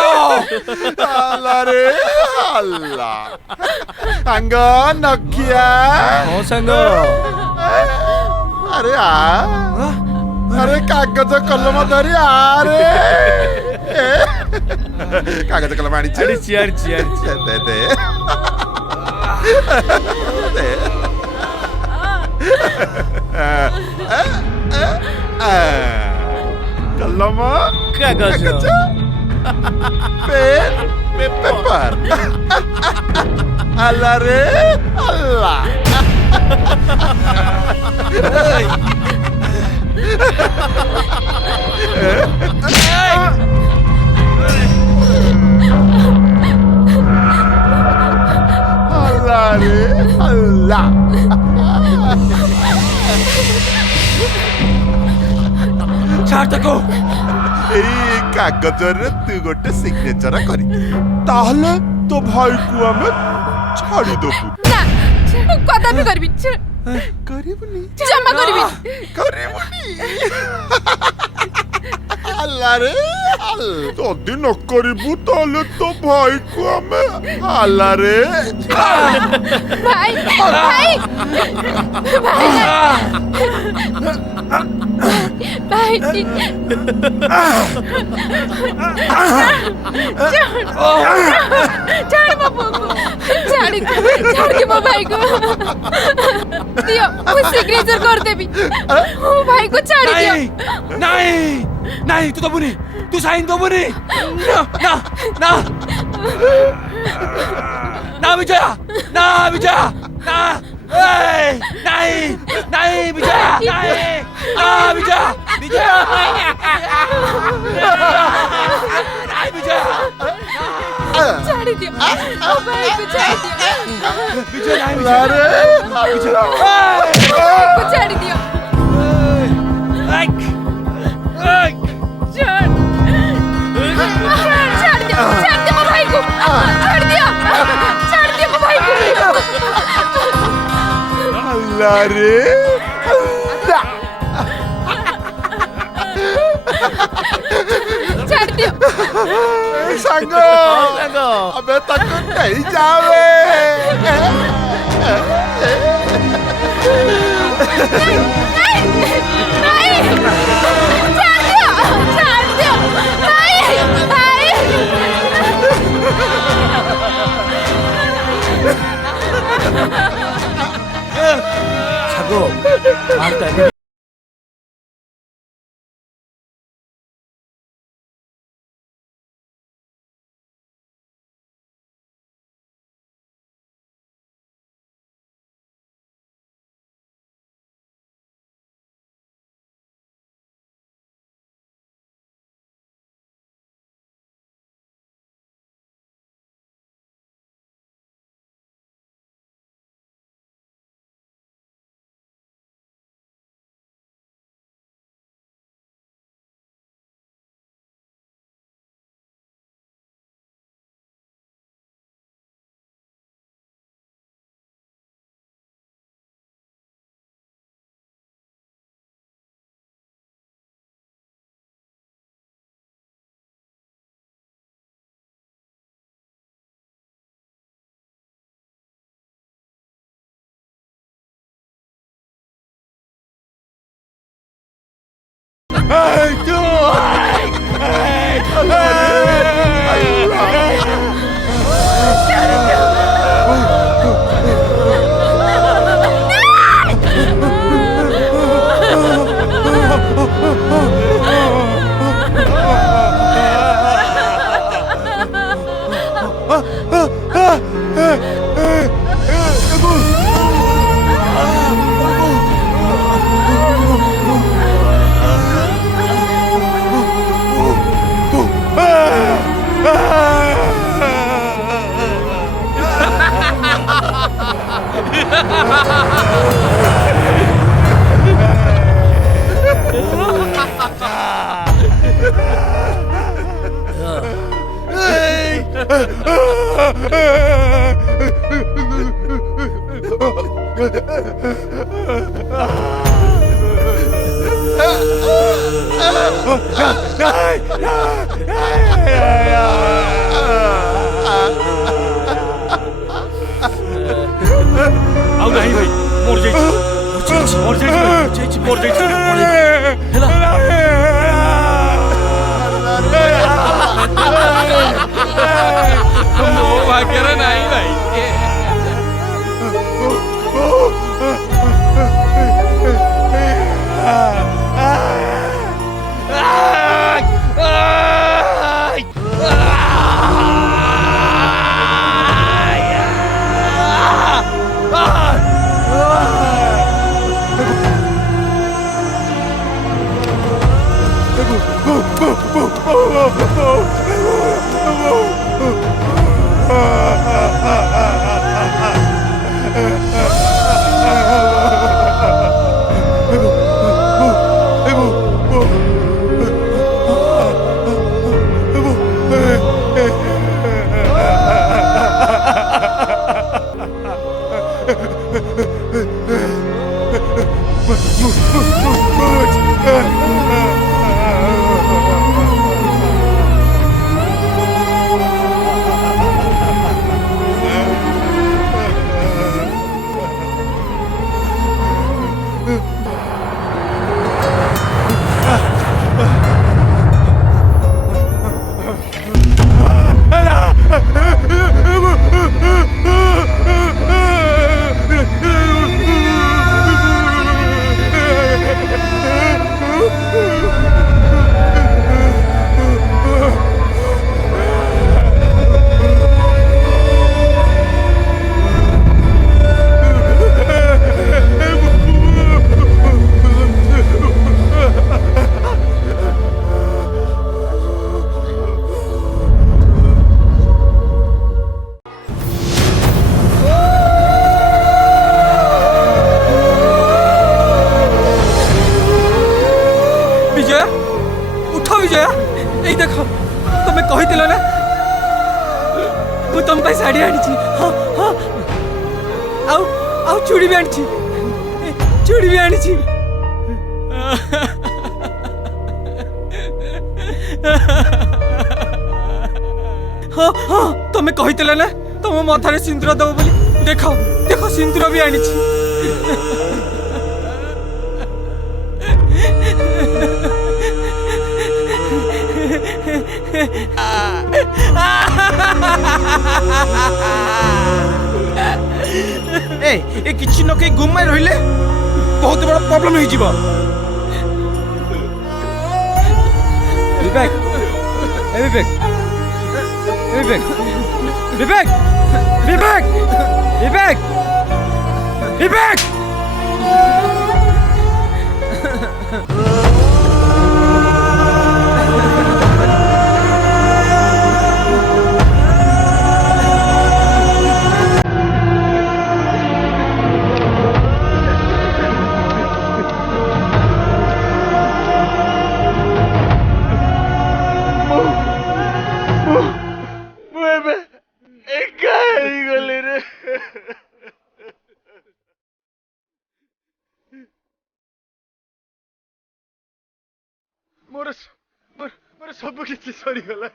अल्लाह रे अल्लाह सांग नखिया हो संग अरे अरे कागज कलम धरी आरे कागज कलम आनी अरे चियर चियर दे दे कलम कागज पेन पेपर अल्लाह रे अल्लाह अल्लाह रे अल्लाह छाड़ तको এই কাগজরে তুই গোটে সিগনেচর করি তাহলে তো ভাই কু আমি ছাড়ি দেবু না কথা भी करबी করিবনি जमा करबी করিবনি আল্লাহ রে যদি ন করিবু তাহলে তো ভাই কু আমি আল্লাহ রে भाई भाई भाई भाई छोड़ बाबू को छोड़ के वो भाई को दियो वो सिग्नेचर कर देबी वो भाई को छोड़ दियो नहीं नहीं तू तो बुनी तू साइन तो बुनी ना ना ना विजया ना विजया ना नहीं नहीं विजया नहीं ना विजया विजया नहीं विजया छोड़ दियो वो भाई को छोड़ दियो विजय नहीं अल्लाह रे विजया को छोड़ दियो छोड़ दियो वो भाई को छोड़ दियो वो भाई को अल्लाह रे छोड़ दियो संग अबे तक नहीं जावे नहीं छोड़ दियो भाई भाई छगो मारता है ଆଉ ନାହିଁ ଭାଇ ମରିଯାଇଛି ମୋ ଭାଗ୍ୟରେ ନାହିଁ ଭାଇ। तमें कही ना तुम मथारे सिंदूर दब बोली देख देख सिंदूर भी आनी ए किछि न कहीं गुम रहिले बहुत बड़ा प्रॉब्लम हो जीव विवेक विवेक विवेक विवेक विवेक विवेक सब किसी सरी गला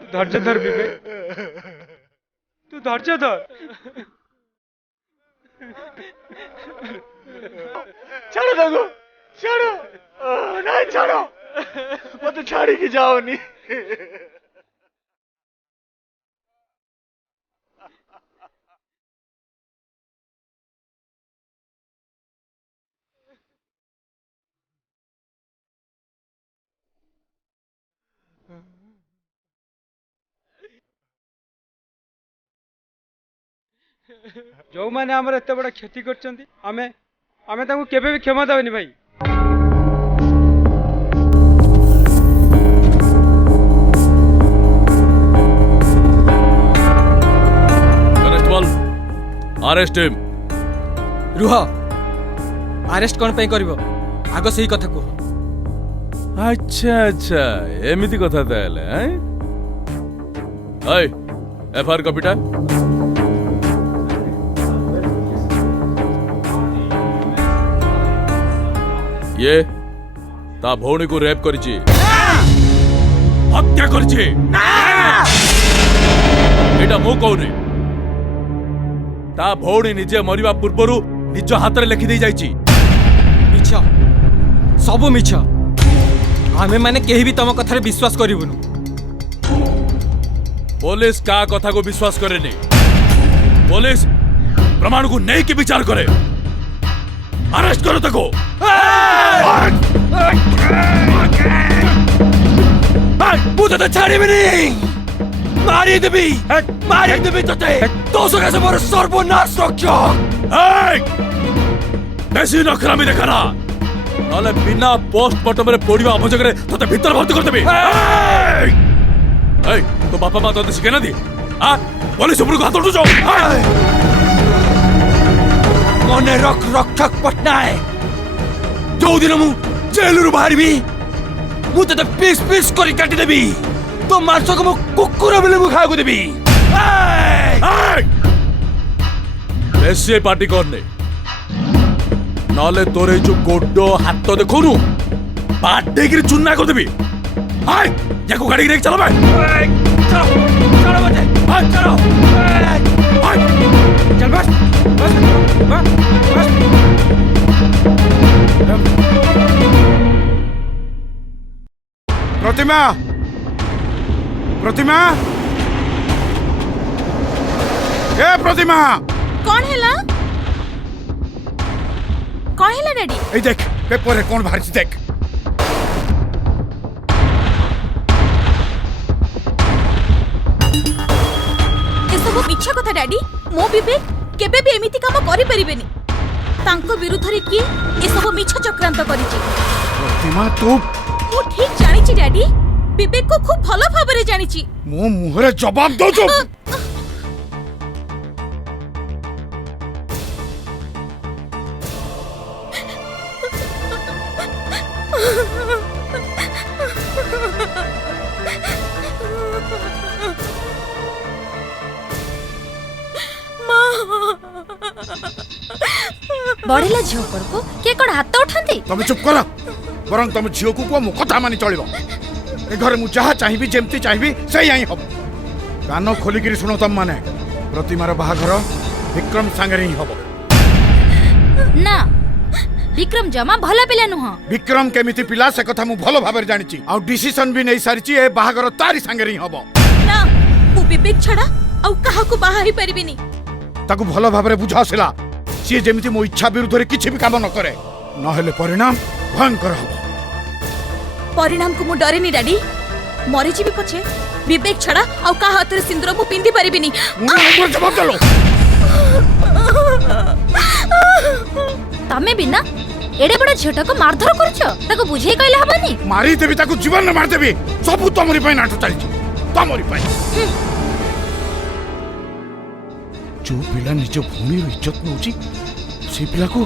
धैर्य धर विवेक तू धैर्य धर छाड़ो दगो छाड़ो नहीं छाड़ो मत छाड़ी की जाओनी जो मैंने आमर एत बड़ा क्षति करछंती आमे तांको केबे भी क्षमा देबनी भाई कनेस्टेबल अरेस्ट हिम रुह अरेस्ट कोन पे करबो आगो सही कथा को अच्छा अच्छा एमिति कथा ताले हैं ओए एफआईआर कॉपीटा ये ता भौणी को रेप करिछि हत्या करिछि एटा मो कहूनी ता भौणी निजे मरिबा पूर्वरु निज हाथ रे लिखि दे जाइछि मिछ सब मिछ आमे माने केही भी तम कथारे विश्वास करिबुनु पुलिस का कथा को विश्वास करे नहीं पुलिस प्रमाण को नहीं की विचार करे अरेस्ट करो तको मुझे तो छाड़ी भी नहीं मारी देवी तोते तो सो कैसे मोर सर्वनाश रख्यो बेसी नखरामी देखना नाले बिना पोस्टमार्टम रे पोड़ीबा अभियोग रे तोते भीतर भर्ती कर देबी तो बापा माँ तो शिखे ना दी पुलिस ऊपर को हाथ उठो जाओ मने रक्षक पटनायक जो दिन मु जेल रु बाहर भी मु ते पीस पीस करी काटी देबी तो मांस को मु कुकुर बेले मु खाए को देबी ऐसे पार्टी करने नाले तोरे जो गोडो हाथ तो देखोनु बाटे गिरी चुन्ना कर देबी हाय याको गाड़ी गिरे चलो भाई चलो बच्चे चलो चल बस प्रतिमा प्रतिमा ए प्रतिमा कौन हैला डैडी ए देख पेपर रे कौन बाहर देख एसबु मिछ कथा डैडी मो विवेक केबे भी एमिति काम करि परिबेनी तांको विरुद्ध रे किए एसबु मिछ चक्रांत करिछि प्रतिमा तू मु ठीक जानिछि डैडी विवेक को खूब भलो भाबरे जानिछि मो मुहरे जवाब दो जो बढ़िला झियो को के कोड हाथ उठांती तुम चुप कर बरं तुम झियो को मो कथा मानि चलिबो ए घर मु जहा चाहिबी जेमती चाहिबी सही आई हबो कानो खोली गिरी सुनो तुम माने प्रतिमार बाहाघर विक्रम सांगरे ही हबो ना विक्रम जमा भला पिला नुह विक्रम केमिति पिला से कथा मु भलो भाबरे जानिछि आ डिसीजन भी नै सारिछि ए बाहाघर तारी सांगरे ही हबो ना मु विवेक छडा आ काहा को बाहा ही परिबिनी ताकू भलो भाबरे बुझासिला सी जेमिति मो इच्छा विरुद्ध रे किछि भी काम न करे न हेले परिणाम भयंकर हबो परिणाम को मु डरेनी डैडी मरि जीवी पछे विवेक छडा आ काहा हाथ रे सिंदूर मु पिंदी परिबिनी मु जवाब दलो तमे बिना एडे बड़ा झियोटा को मारधर करछो ताको बुझे कहले हबनी मारी देबी ताकू जीवन न मार देबी सब तमरी पई नाटक चलछि तमरी पई जो पिला निज भूमि इज्जत नौची से पिला को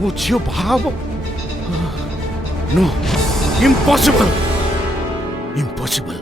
वो झियो भाव नो इम्पॉसिबल इम्पॉसिबल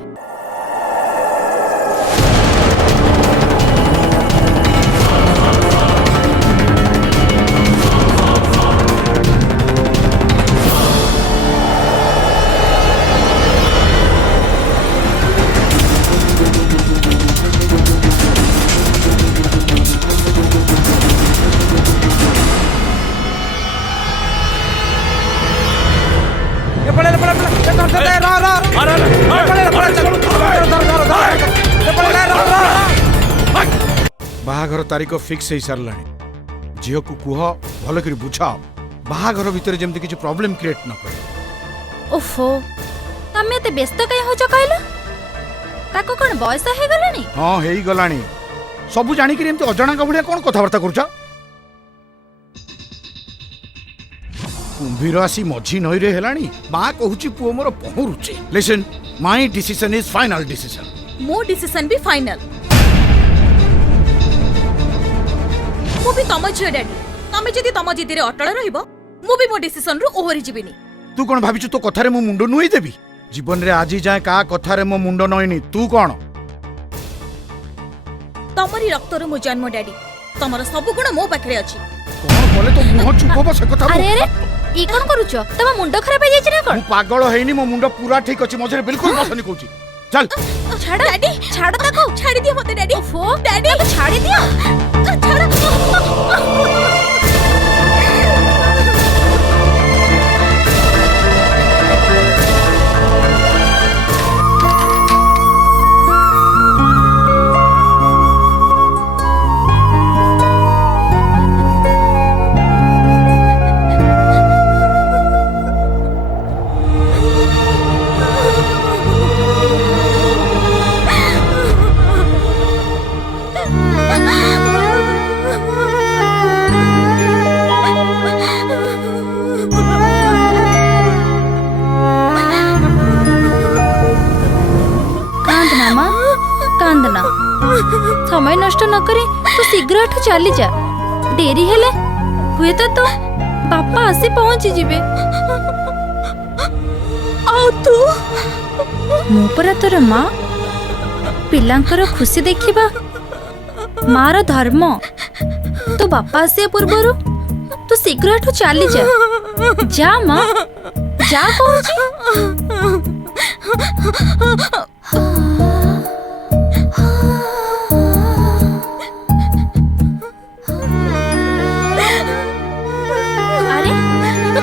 बाहाघर तारीख फिक्स हो सारा झील को कुह भल कर बुझाओ बाहाघर भितर जमती किसी प्रॉब्लम क्रिएट न करे ओफो तमे एते व्यस्त कय होछ कहलो ताको कोन बयस हे गलानी हां हेई गलानी सब जानि कि एमती अजणा का बुढिया कोन कथा वार्ता करूछ कुंभीर आसी मझी नई रे हेलानी मां कहूची पुओ मोर पहुरुचे listen my decision is final decision मो डिसीजन भी फाइनल मु भी तम झियो डैडी तमे जदी तम जिदि रे अटल रहइबो मु भी मो डिसीजन रु ओहरी जिबिनी तू कोन भाबिछु तो कथा रे मो मुंडो नुई देबी जीवन रे आजी जाय का कथा रे मो मुंडो नइनी तू कोन तमरी रक्त रु मो जन्म डैडी तमर सब गुण मो पाखरे अछि कोन बोले तो मुह चुपबो से कथा अरे अरे ଇ कोन करूछ तम मुंडो खराब हो जाई ना कोन मु पागल हेनी मो मुंडो पूरा ठीक अछि मझे बिल्कुल पसंद कहूची चल छाड़ डैडी छाड़ ताको छाड़ी दियो मते डैडी ओफो डैडी छाड़ी दियो छाड़ समय नष्ट न करे तू शीघ्र एठू चली जा देरी हेले हुए तो बापा आसी पहुंची जिबे आ तू मो पर तोर मां पिलांकर खुशी देखिबा मार धर्म तो बापा आसी पूर्वरु तू शीघ्र एठू चली जा जा मां जा पहुंची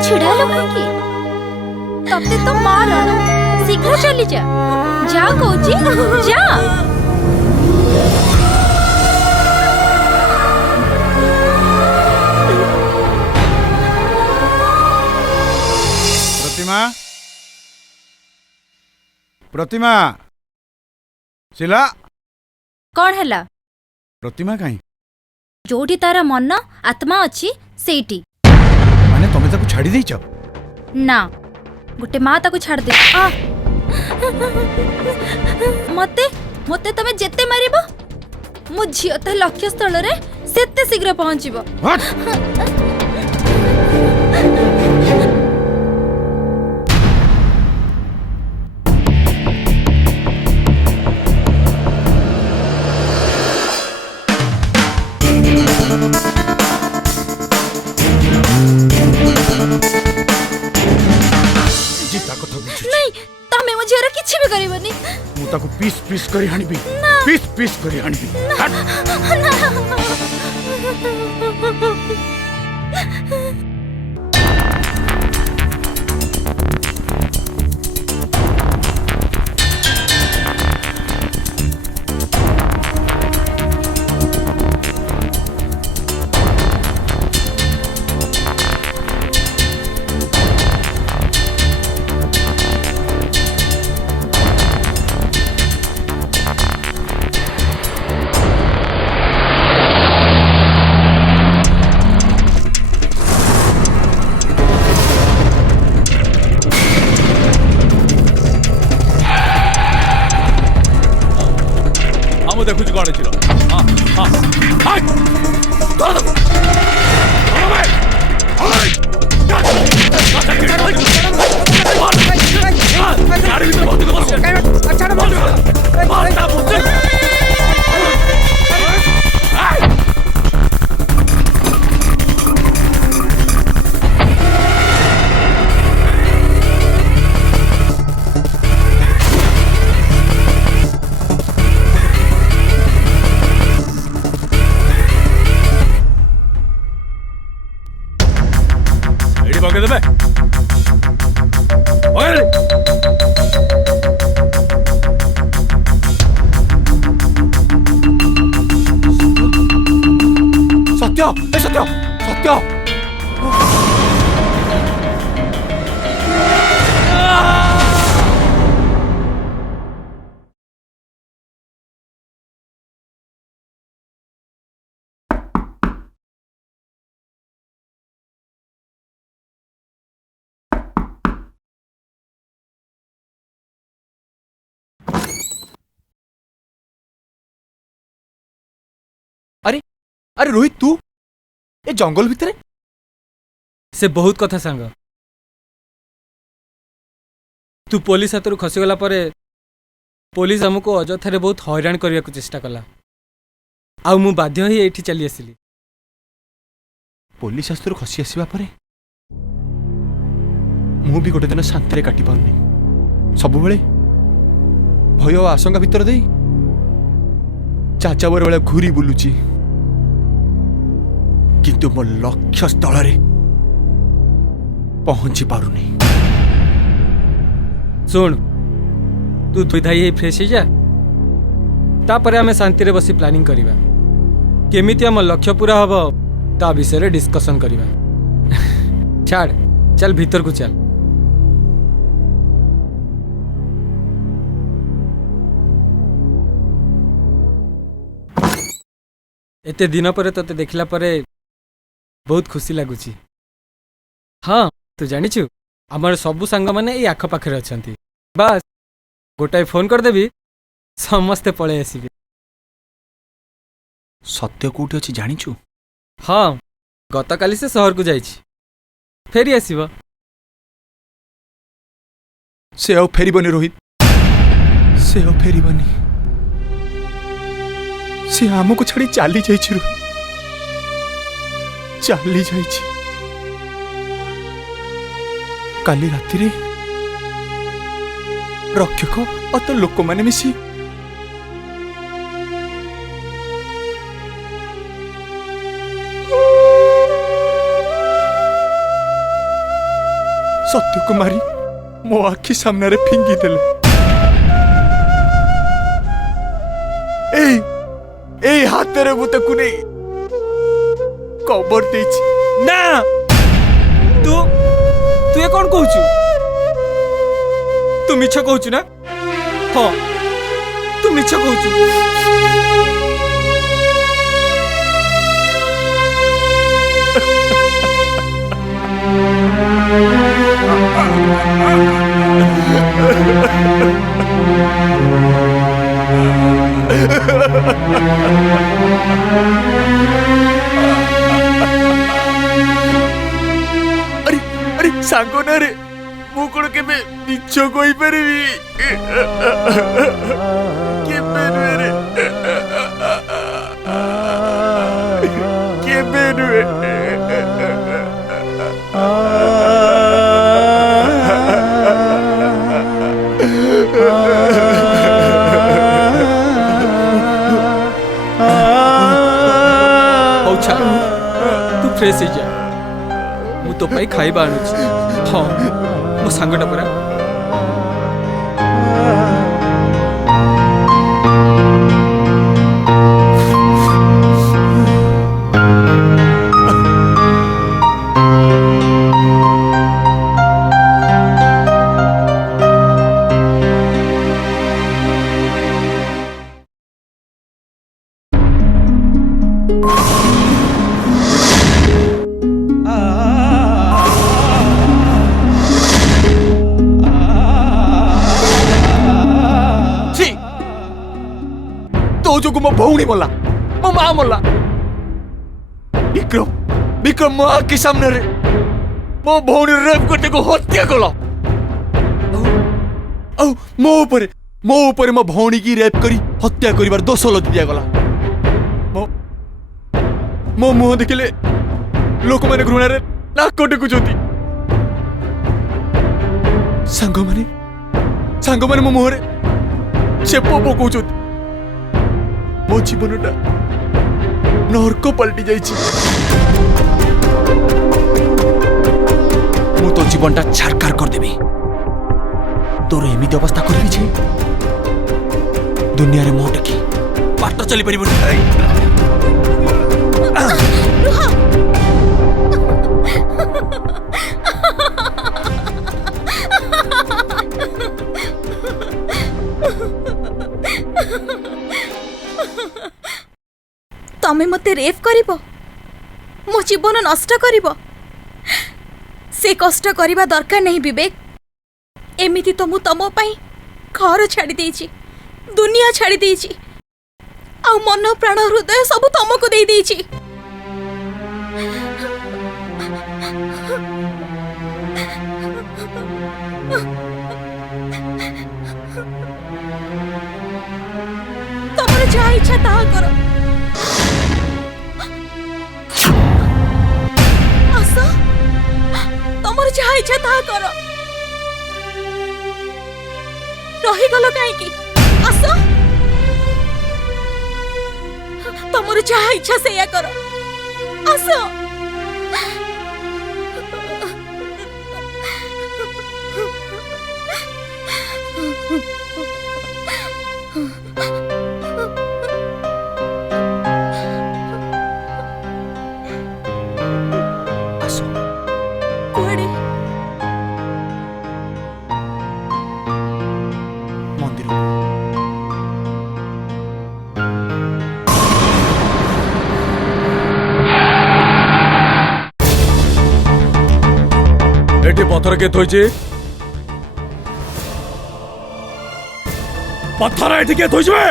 छिड़ा लो कि तते तो मार शीघ्र चली जा जा कोची जा प्रतिमा प्रतिमा शिला कौन हैला प्रतिमा काई जोठी तारा मन आत्मा अछि सेठी माने तमे ताको छाड़ी देइछ ना गोटे माँ ताको छाड़ दे आ मते मते तमे जेते मारिबो मो झियो त लक्ष्य स्थल रे सेते शीघ्र पहुंचीबो नहीं तमे मो झियो किछि भी करबनी मु ताको पीस पीस करी हानिबी पीस पीस करी हानिबी देखुच कौन छिरो हां हां हाय धर दो भाई हाय गाड़ी में बहुत बस अच्छा ना बोल मारता मुझे अरे रोहित तू ए जंगल भितरे से बहुत कथा सांग तू पुलिस हाथ खसीगला पुलिस हमको अजथारे बहुत हैरान करने को चेष्टा कला आउ मु बाध्य ही एठी चली आसिली पुलिस हाथ खसी आसवा ମୁଁ ବି ଗୋଟେ ଦିନ ଶାନ୍ତିରେ କାଟି ପାରୁନି। ସବୁବେଳେ ଭୟ ଓ ଆଶଙ୍କା ଭିତରେ ଦେଇ ଚାଚାବର ବେଳେ ଘୁରି ବୁଲୁଛି, କିନ୍ତୁ ମୋ ଲକ୍ଷ୍ୟ ସ୍ଥଳରେ ପହଞ୍ଚି ପାରୁନି। ଶୁଣ, ତୁ ଧୋଇ ହେଇ ଫ୍ରେଶ ହେଇଯା, ତାପରେ ଆମେ ଶାନ୍ତିରେ ବସି ପ୍ଲାନିଂ କରିବା, କେମିତି ଆମ ଲକ୍ଷ୍ୟ ପୂରା ହବ ତା ବିଷୟରେ ଡିସ୍କସନ କରିବା। ଛାଡ଼, ଚାଲ ଭିତରକୁ ଚାଲ। ଏତେ ଦିନ ପରେ ତତେ ଦେଖିଲା ପରେ ବହୁତ ଖୁସି ଲାଗୁଛି। ହଁ, ତୁ ଜାଣିଛୁ ଆମର ସବୁ ସାଙ୍ଗମାନେ ଏଇ ଆଖପାଖରେ ଅଛନ୍ତି। ବାସ୍ ଗୋଟାଏ ଫୋନ କରିଦେବି, ସମସ୍ତେ ପଳେଇ ଆସିବେ। ସତ୍ୟ କୋଉଠି ଅଛି ଜାଣିଛୁ? ହଁ, ଗତକାଲି ସେ ସହରକୁ ଯାଇଛି, ଫେରି ଆସିବ। ସେ ଆଉ ଫେରିବନି ରୋହିତ, ସେ ଆଉ ଫେରିବନି। ସେ ଆମକୁ ଛାଡ଼ି ଚାଲି ଯାଇଛି ରୋହିତ, ଚାଲି ଯାଇଛି। କାଲି ରାତିରେ ରକ୍ଷକ ଓ ତ ଲୋକମାନେ ମିଶି ସତ୍ୟକୁ ମାରି ମୋ ଆଖି ସାମ୍ନାରେ ଫିଙ୍ଗି ଦେଲେ। ଏଇ ହାତରେ ମୁଁ ତାକୁ ନେଇ କବର ଦେଇଛି। ନା, ତୁ ଏ କଣ କହୁଛୁ? ତୁ ମିଛ କହୁଛୁ ନା? ହଁ, ତୁ ମିଛ କହୁଛୁ। अरे सांगो ना रे, मु कोन केबे मिछ कोइ परिबी? केबे रे केबे रे तू फ्रेश हो जा, मु तो पाई खाइबा आनुछि। हाँ, मो सांगटा परा। मो भौणी मल्ला, मो माँ मल्ला। विक्रम मो आखि सामने रे मो भौणी रेप करते को हत्या कला। मो ऊपर मो भौणी की रेप करी हत्या करिवार दोष लदी दिया गला। मो मुह देखिले लोक माने घृणा रे नाक टेकुचोती। सांग माने मो मुहरे चेप पकोचोती। मो जीवनटा नरक पलटि जाइछि। मु तो जीवनटा छारकार कर देबी। तोर एमिति अवस्था करबी छे दुनिया रे मो टकी बाट चली परिबो। तमे मते रेप करिबो, मो जीवन नष्ट करिबो। से कष्ट करिबा दरकार नहीं विवेक। एमिति तो मु तमो पई घर छाड़ी देइछि, दुनिया छाड़ी देइछि, आ मन प्राण हृदय सब तमको देइ देइछि। तमर जा इच्छा ता करो। तमर जहा इच्छा ता करो। ରହିଗଲ କାହିଁକି? ଆସ, ତମର ଯାହା ଇଚ୍ଛା ସେଇଆ କର। ଆସ। କୁଆଡେ? ମନ୍ଦିର। ଏଠି ପଥର କିଏ ଥୋଇଛି? ପଥର ଏଠି କିଏ ଥୋଇଛି ବେ?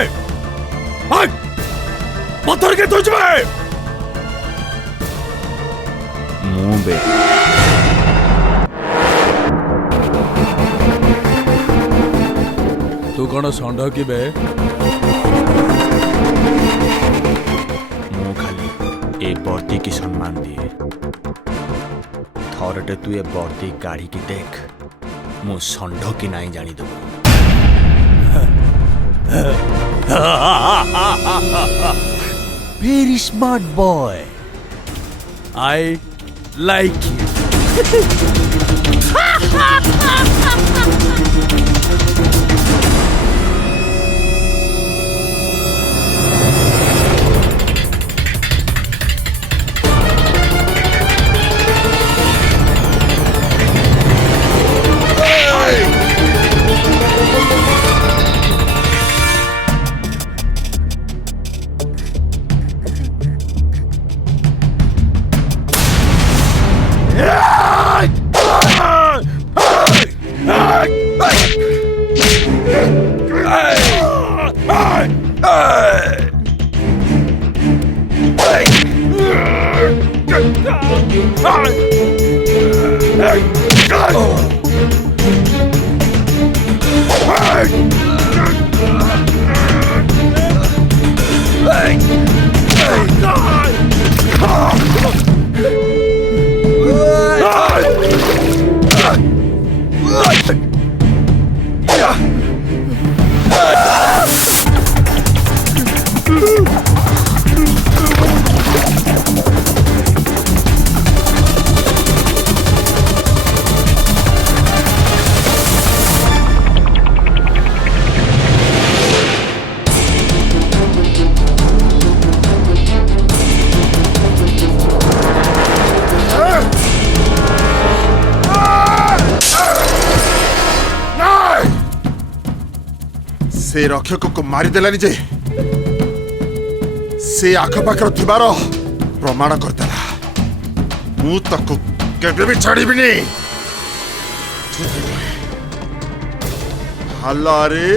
ପଥର କିଏ ଥୋଇଛି ବେ? ମୁଁ ବେ। ତୁ କଣ ଷଣ୍ଢ କି ବେ? ମୁଁ ଖାଲି ଏ ବର୍ଦି की सम्मान दिए। थरटे तू ए वर्दी काढ़ी की देख, मु षंढ की नाई जानी दबु। Very smart boy. I like you. से रक्षक को मारिदेलानी जे से आखपाखर थिबार प्रमाण करदेला। मु ताको केबे भी छाड़ीबिनी। हल्ला रे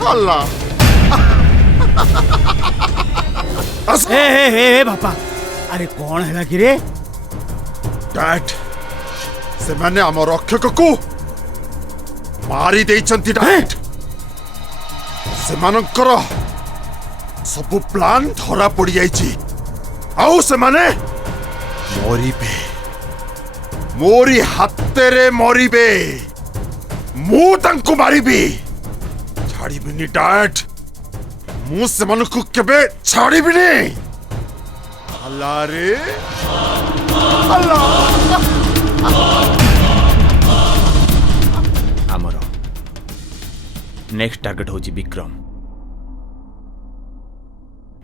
हल्ला। हे बापा, अरे कौन है कि रे? डैड से माने आम रक्षक को मारी देइछंती डैड। से मानकर सब प्लान धरा पड़ी जाइछि। आउ से माने मरिबे, मोरी हातेरे मरिबे। मु तांको मारिबी, छाड़ीबिनी डैड। मु से मानको केबे छाड़ीबिनी। हल्ला रे हल्ला। आमर नेक्स्ट टार्गेट होची विक्रम।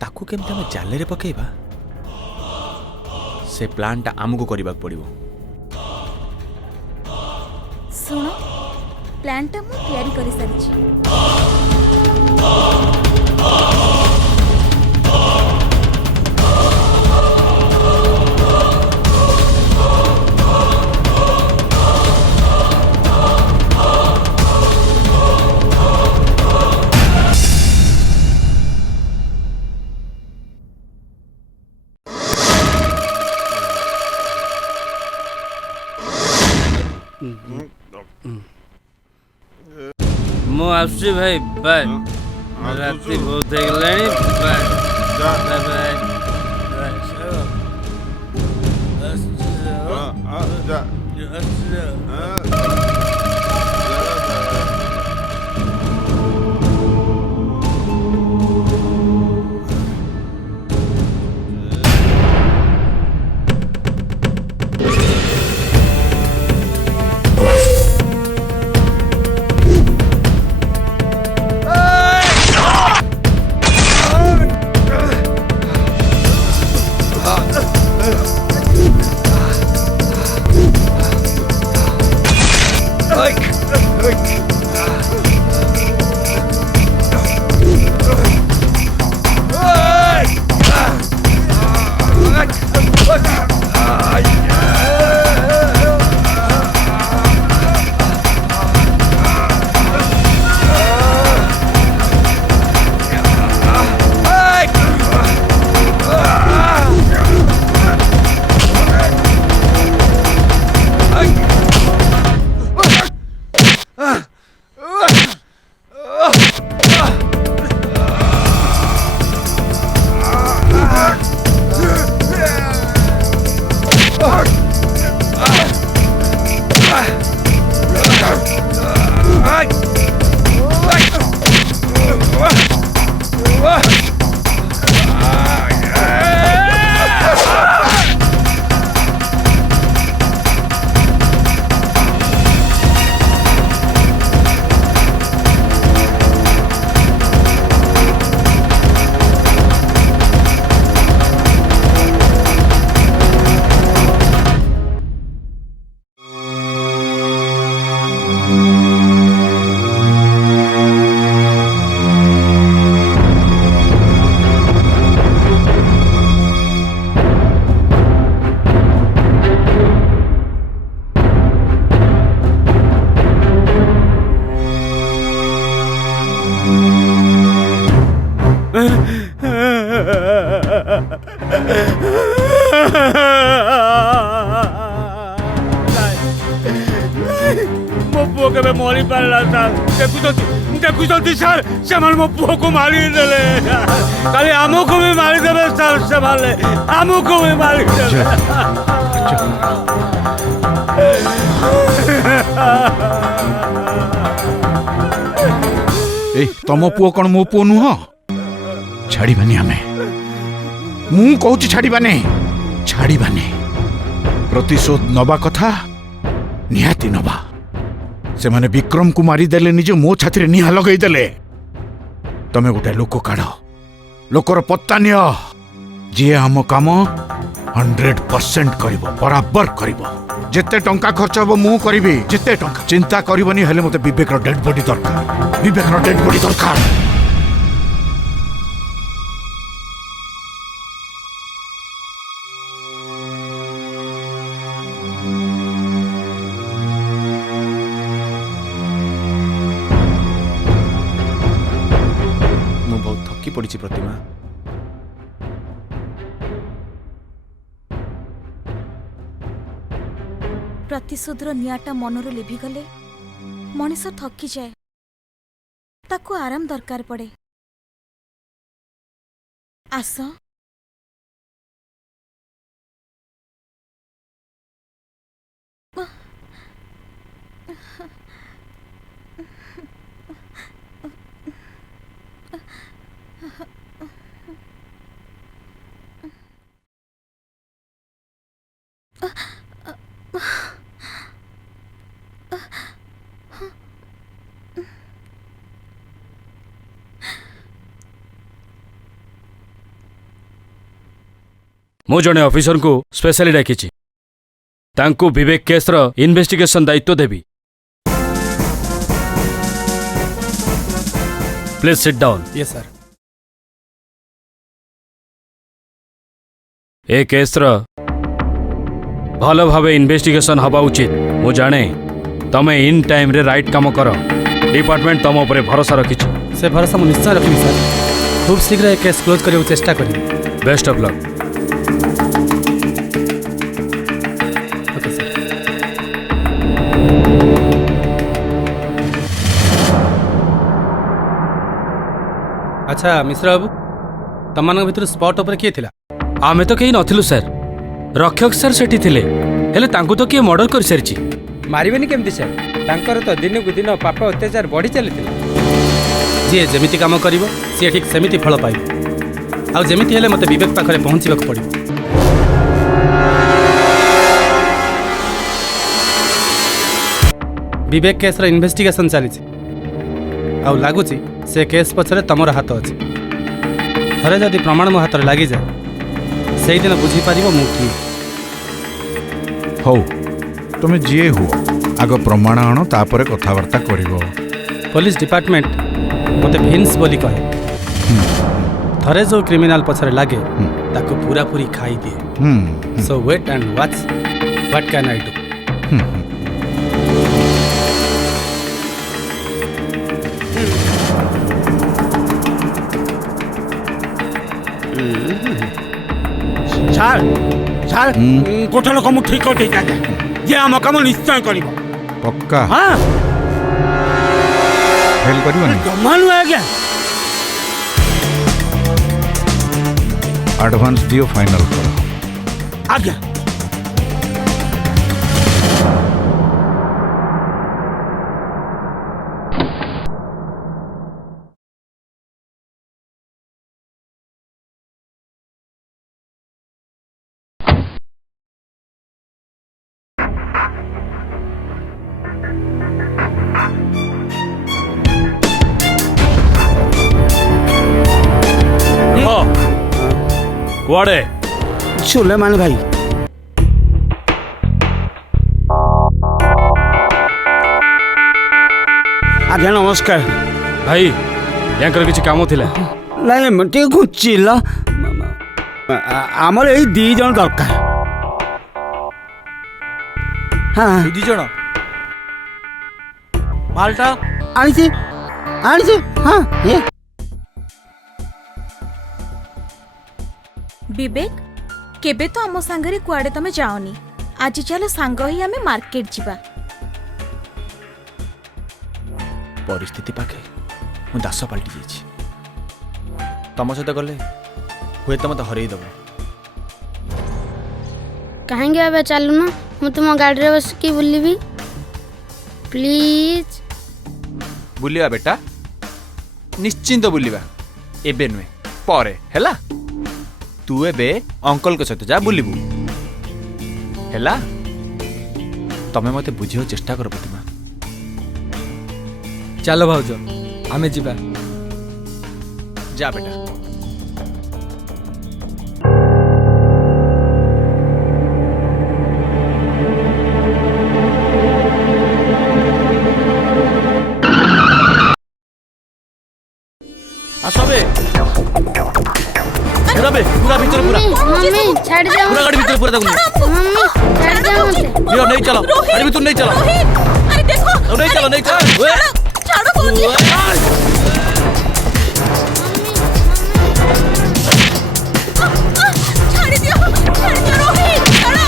ताकू केमते हम जाले रे पकेइबा, से प्लान टा आमको करबाक पड़िबो। सुनो, प्लान टा मु तैयारी करि सारिछि। मु आसुची भाई, बाय। राति बहुत हो गलानी, बाय बाय बाय। ମୋ ପୁଅ କେବେ ମରି ପାରିଲା ସାର୍। ଦେଖୁଛନ୍ତି ସାର୍, ସେମାନେ ମୋ ପୁଅକୁ ମାରିଦେଲେ। କାଲି ଆମକୁ ବି ମାରିଦେବେ ସାର୍, ସେମାନେ ଆମକୁ ବି ମାରିଦେବେ। ଏଇ ତମ ପୁଅ କଣ ମୋ ପୁଅ ନୁହଁ? ଛାଡ଼ିବାନି ଆମେ। ମୁଁ କହୁଛି ଛାଡ଼ିବାନି। ପ୍ରତିଶୋଧ ନବା କଥା ନିହାତି ନବା। ସେମାନେ ବିକ୍ରମକୁ ମାରିଦେଲେ, ନିଜେ ମୋ ଛାତିରେ ନିଆଁ ଲଗେଇଦେଲେ। ତମେ ଗୋଟେ ଲୋକ କାଢ, ଲୋକର ପତ୍ତା ନିଅ, ଯିଏ ଆମ କାମ 100% କରିବ, ବରାବର କରିବ। ଯେତେ ଟଙ୍କା ଖର୍ଚ୍ଚ ହବ ମୁଁ କରିବି, ଯେତେ ଟଙ୍କା। ଚିନ୍ତା କରିବନି, ହେଲେ ମତେ ବିବେକର ଡେଡ୍ ବଡି ଦରକାର। ମୁଁ ବହୁତ ଥକି ପଡ଼ିଛି ପ୍ରତିମା। ପ୍ରତିଶୋଧର ନିଆଁଟା ମନରୁ ଲିଭିଗଲେ ମଣିଷ ଥକିଯାଏ, ତାକୁ ଆରାମ ଦରକାର ପଡେ। ଆସ, ମୁଁ ଜଣେ ଅଫିସରଙ୍କୁ ସ୍ପେଶାଲି ଡାକିଛି। ତାଙ୍କୁ ବିବେକ କେସ୍ର ଇନଭେଷ୍ଟିଗେସନ୍ ଦାୟିତ୍ୱ ଦେବି। Please sit down. Yes sir. ଏ କେସ୍ର ଭଲ ଭାବେ ଇନଭେଷ୍ଟିଗେସନ୍ ହେବା ଉଚିତ। ମୁଁ ଜାଣେ ତମେ ଇନ୍ ଟାଇମ୍ରେ ରାଇଟ୍ କାମ କର। ଡିପାର୍ଟମେଣ୍ଟ ତମ ଉପରେ ଭରସା ରଖିଛି। ସେ ଭରସା ମୁଁ ନିଶ୍ଚୟ ରଖିବି ସାର୍। ଖୁବ୍ ଶୀଘ୍ର ଏ କେସ୍ କ୍ଲୋଜ୍ କରିବାକୁ ଚେଷ୍ଟା କରିବି। Best of luck. Okay sir. ଆଚ୍ଛା ମିଶ୍ର ବାବୁ, ତମମାନଙ୍କ ଭିତରୁ ସ୍ପଟ୍ ଉପରେ କିଏ ଥିଲା? ଆମେ ତ କେହି ନଥିଲୁ ସାର୍। ରକ୍ଷକ ସାର୍ ସେଠି ଥିଲେ, ହେଲେ ତାଙ୍କୁ ତ କିଏ ମର୍ଡର କରିସାରିଛି। ମାରିବେନି କେମିତି ସାର୍? ତାଙ୍କର ତ ଦିନକୁ ଦିନ ପାପ ଅତ୍ୟାଚାର ବଢ଼ି ଚାଲିଥିଲା। ଯିଏ ଯେମିତି କାମ କରିବ ସିଏ ଠିକ୍ ସେମିତି ଫଳ ପାଇବ। ଆଉ ଯେମିତି ହେଲେ ମୋତେ ବିବେକ ପାଖରେ ପହଞ୍ଚିବାକୁ ପଡ଼ିବ। ବିବେକ କେସ୍ର ଇନଭେଷ୍ଟିଗେସନ୍ ଚାଲିଛି, ଆଉ ଲାଗୁଛି ସେ କେସ୍ ପଛରେ ତମର ହାତ ଅଛି। ଥରେ ଯଦି ପ୍ରମାଣ ମୋ ହାତରେ ଲାଗିଯାଏ, ସେଇଦିନ ବୁଝିପାରିବ ମୁଁ କିଏ। ହଉ, ତମେ ଯିଏ ହୁଅ, आग प्रमाण आण तापर कथबार्ता करिवो। पुलिस डिपार्टमेंट मते भिन्स बोली कहे थरे जो क्रिमिनाल पछरे लागे ताको पूरा पूरी खाई दिए। So wait and watch what can I do. Sir sir ଗୋଟେ ଲୋକ ମୁଁ ଠିକ୍ କରିଦେଇଛି ଆଜ୍ଞା। ଯେ ଆମ କାମ ନିଶ୍ଚୟ କରିବ। पक्का ହଁ फेल करिवनी। ଜମା ନୁହେଁ ଆଜ୍ଞା। एडवांस दियो फाइनल करो। आज्ञा। କୁଆଡେ ସୁଲେମାନ ଭାଇ ଆଜ୍ଞା ନମସ୍କାର। ଭାଇ ୟାଙ୍କର କିଛି କାମ ଥିଲା। ନାଇଁ ଟିକେ ଘୁଞ୍ଚିଲ ଆମର ଏଇ 2 ଜଣ ଦରକାର। ହଁ 2 ଜଣ ମାଲଟା ଆଣିଛି ଆଣିଛି। ହଁ विवेक केबे तो आम सांगरे कुआडे तमे जाओनी। आज चलो सांग ही आमे मार्केट जिबा। परिस्थिति पाखे मु दास पलटि जाइछि। तम सहित गले हुए तो मत हरई दब। कहीं अब चलुन मु तुम गाड़ी रे बस की बुलबी प्लीज। बुलिया बेटा निश्चिंत बुलिबा एबे नुहे परे हैला। तू एबे अंकल के सहित जा बुलिबू हैला। तमे मते बुझियो चेष्टा कर प्रतिमा। चलो भाउज आमे जिबा। जा बेटा। आसबे पूरा भीतर पूरा मम्मी छाड़ दे। पूरा गाड़ी भीतर पूरा देखो। मम्मी छाड़ दे मुझे। यो नहीं चलो गाड़ी भीतर नहीं चलो। अरे देखो नहीं चलो नहीं चलो छाड़ो कौन जी। छाड़ दियो रोहित छाड़ो।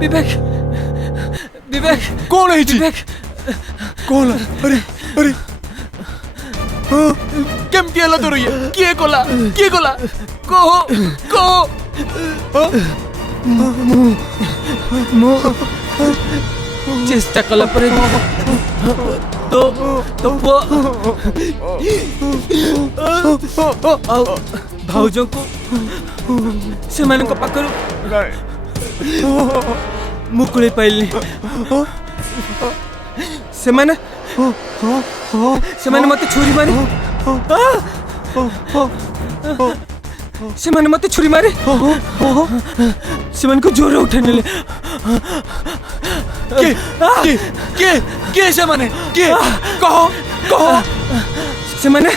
विवेक विवेक कौन है जी? कौन? अरे अरे केमती हला तोर ये किए कोला कहो चेष्टा कला परे तो भाउजों को से माने को पाकर मुकुले पाइली से माने मते छुरी मारी से माने मते छुरी मारी से माने को जोर उठा नेले के से माने के कहो से माने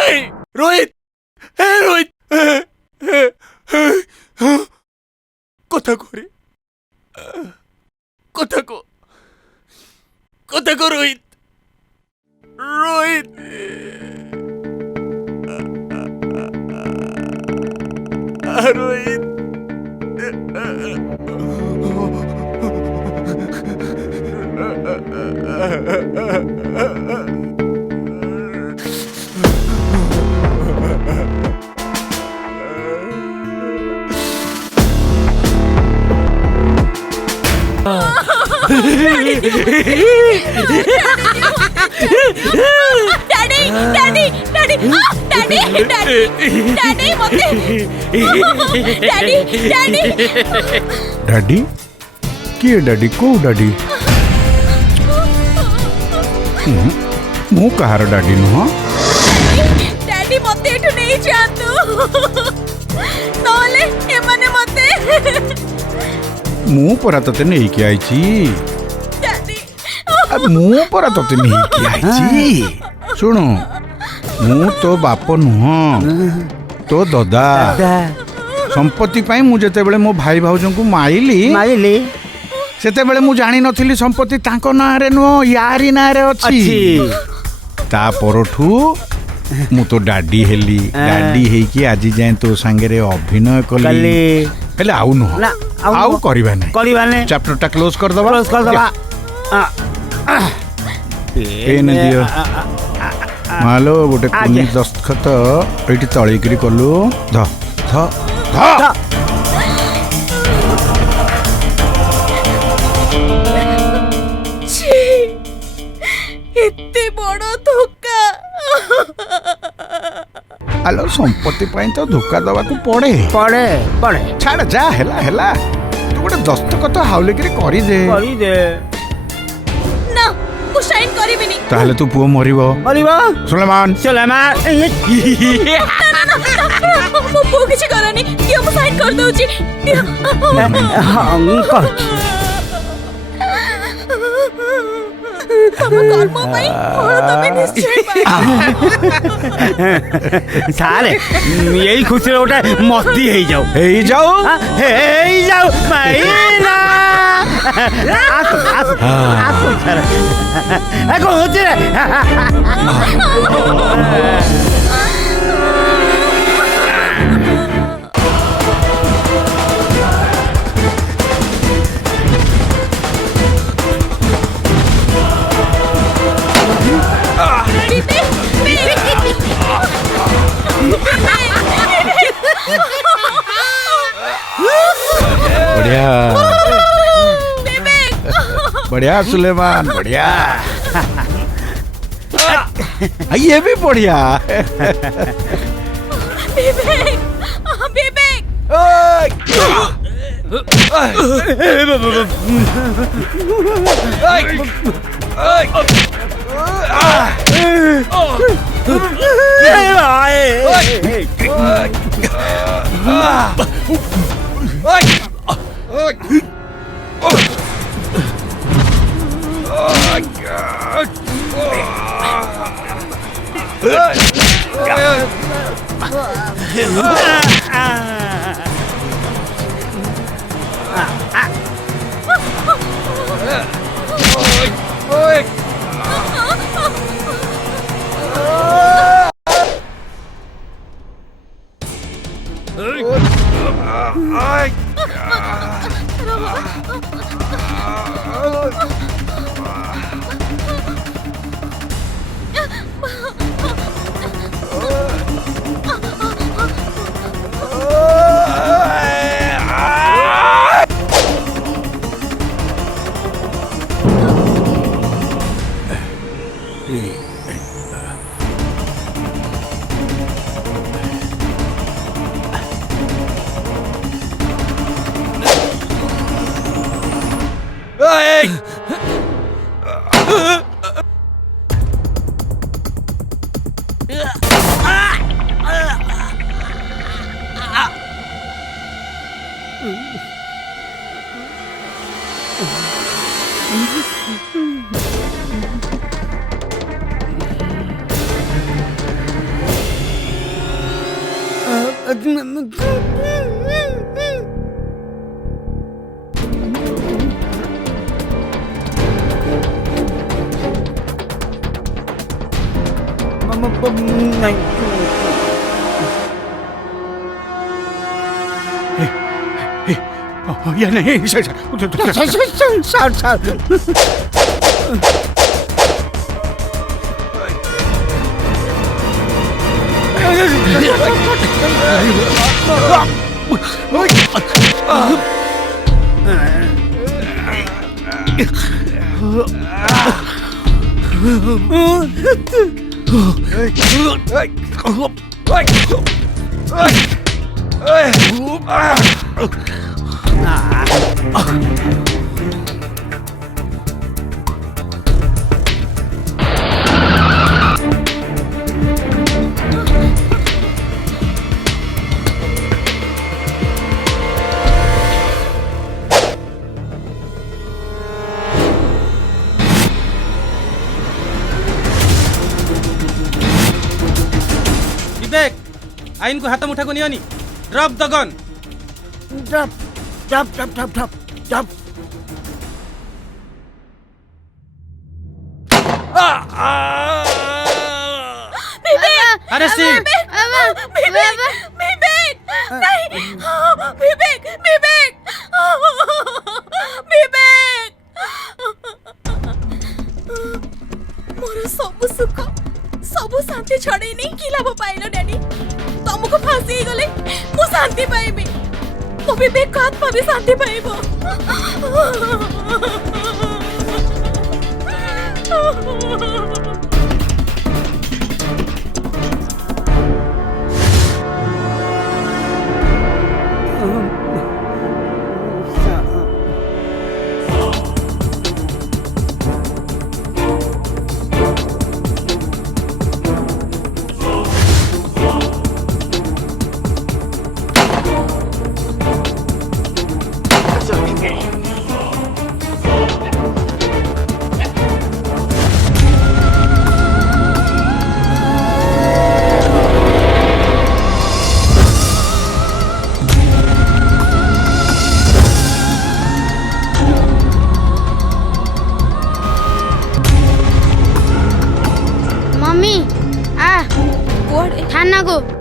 नहीं रोहित कथा को କଥା କହ Rohit. Rohit Rohit daddy daddy daddy daddy daddy daddy मते डैडी डैडी डैडी किए डैडी को डैडी मु कहार डैडी नुह डैडी मते एठु नहीं जातु नले एमाने मते मु परा तते नहीं कि आइची मु परा तते नहीं कि आइची सुनो मु तो बाप नुह तो ददा संपत्ति पाई मु जते बेले मो भाई भाउजन को माइली सेते बेले मु जानी नथिली संपत्ति तांको ना रे नुह यारी ना रे अछि ता परठू मु तो डाडी हेली डाडी हे कि आज जाए तो संगे रे अभिनय कली हेले आउ नुह आउ करिबा नै चैप्टर टा क्लोज कर दबा पेन दियो मालो गोटे कुनी दस्तखत एठी तळी करी कलु ध ध ध एते बड़ धोखा आलो संपत्ति पाई तो धोखा दबा को पड़े छाड़ जा हेला तू गोटे दस्तखत हाउले करी दे ना मु साइन करिबिनी ताहले तू पुओ मरिबो सुलेमान मु पुओ किछि करनी दियो मु साइन कर दउची तम कर्म पाई फल तमे निश्चय सारे यही खुशी रे गोटे मस्ती हे जाऊ माइना आसो सारे एको होचे बढ़िया सुलेमान बढ़िया ये भी बढ़िया या नहीं सर विवेक आइन को हाथ मुठा को नियोनी drop the gun drop drop drop drop drop drop अरे सिंह मोर सब सुख सब शांति छड़े नहीं कि लाभ पाइल डैडी तुमको फांसी गले मु शांति पाइबी मो विवेक को आत्मा भी शांति पाइबो मम्मी आ थाना को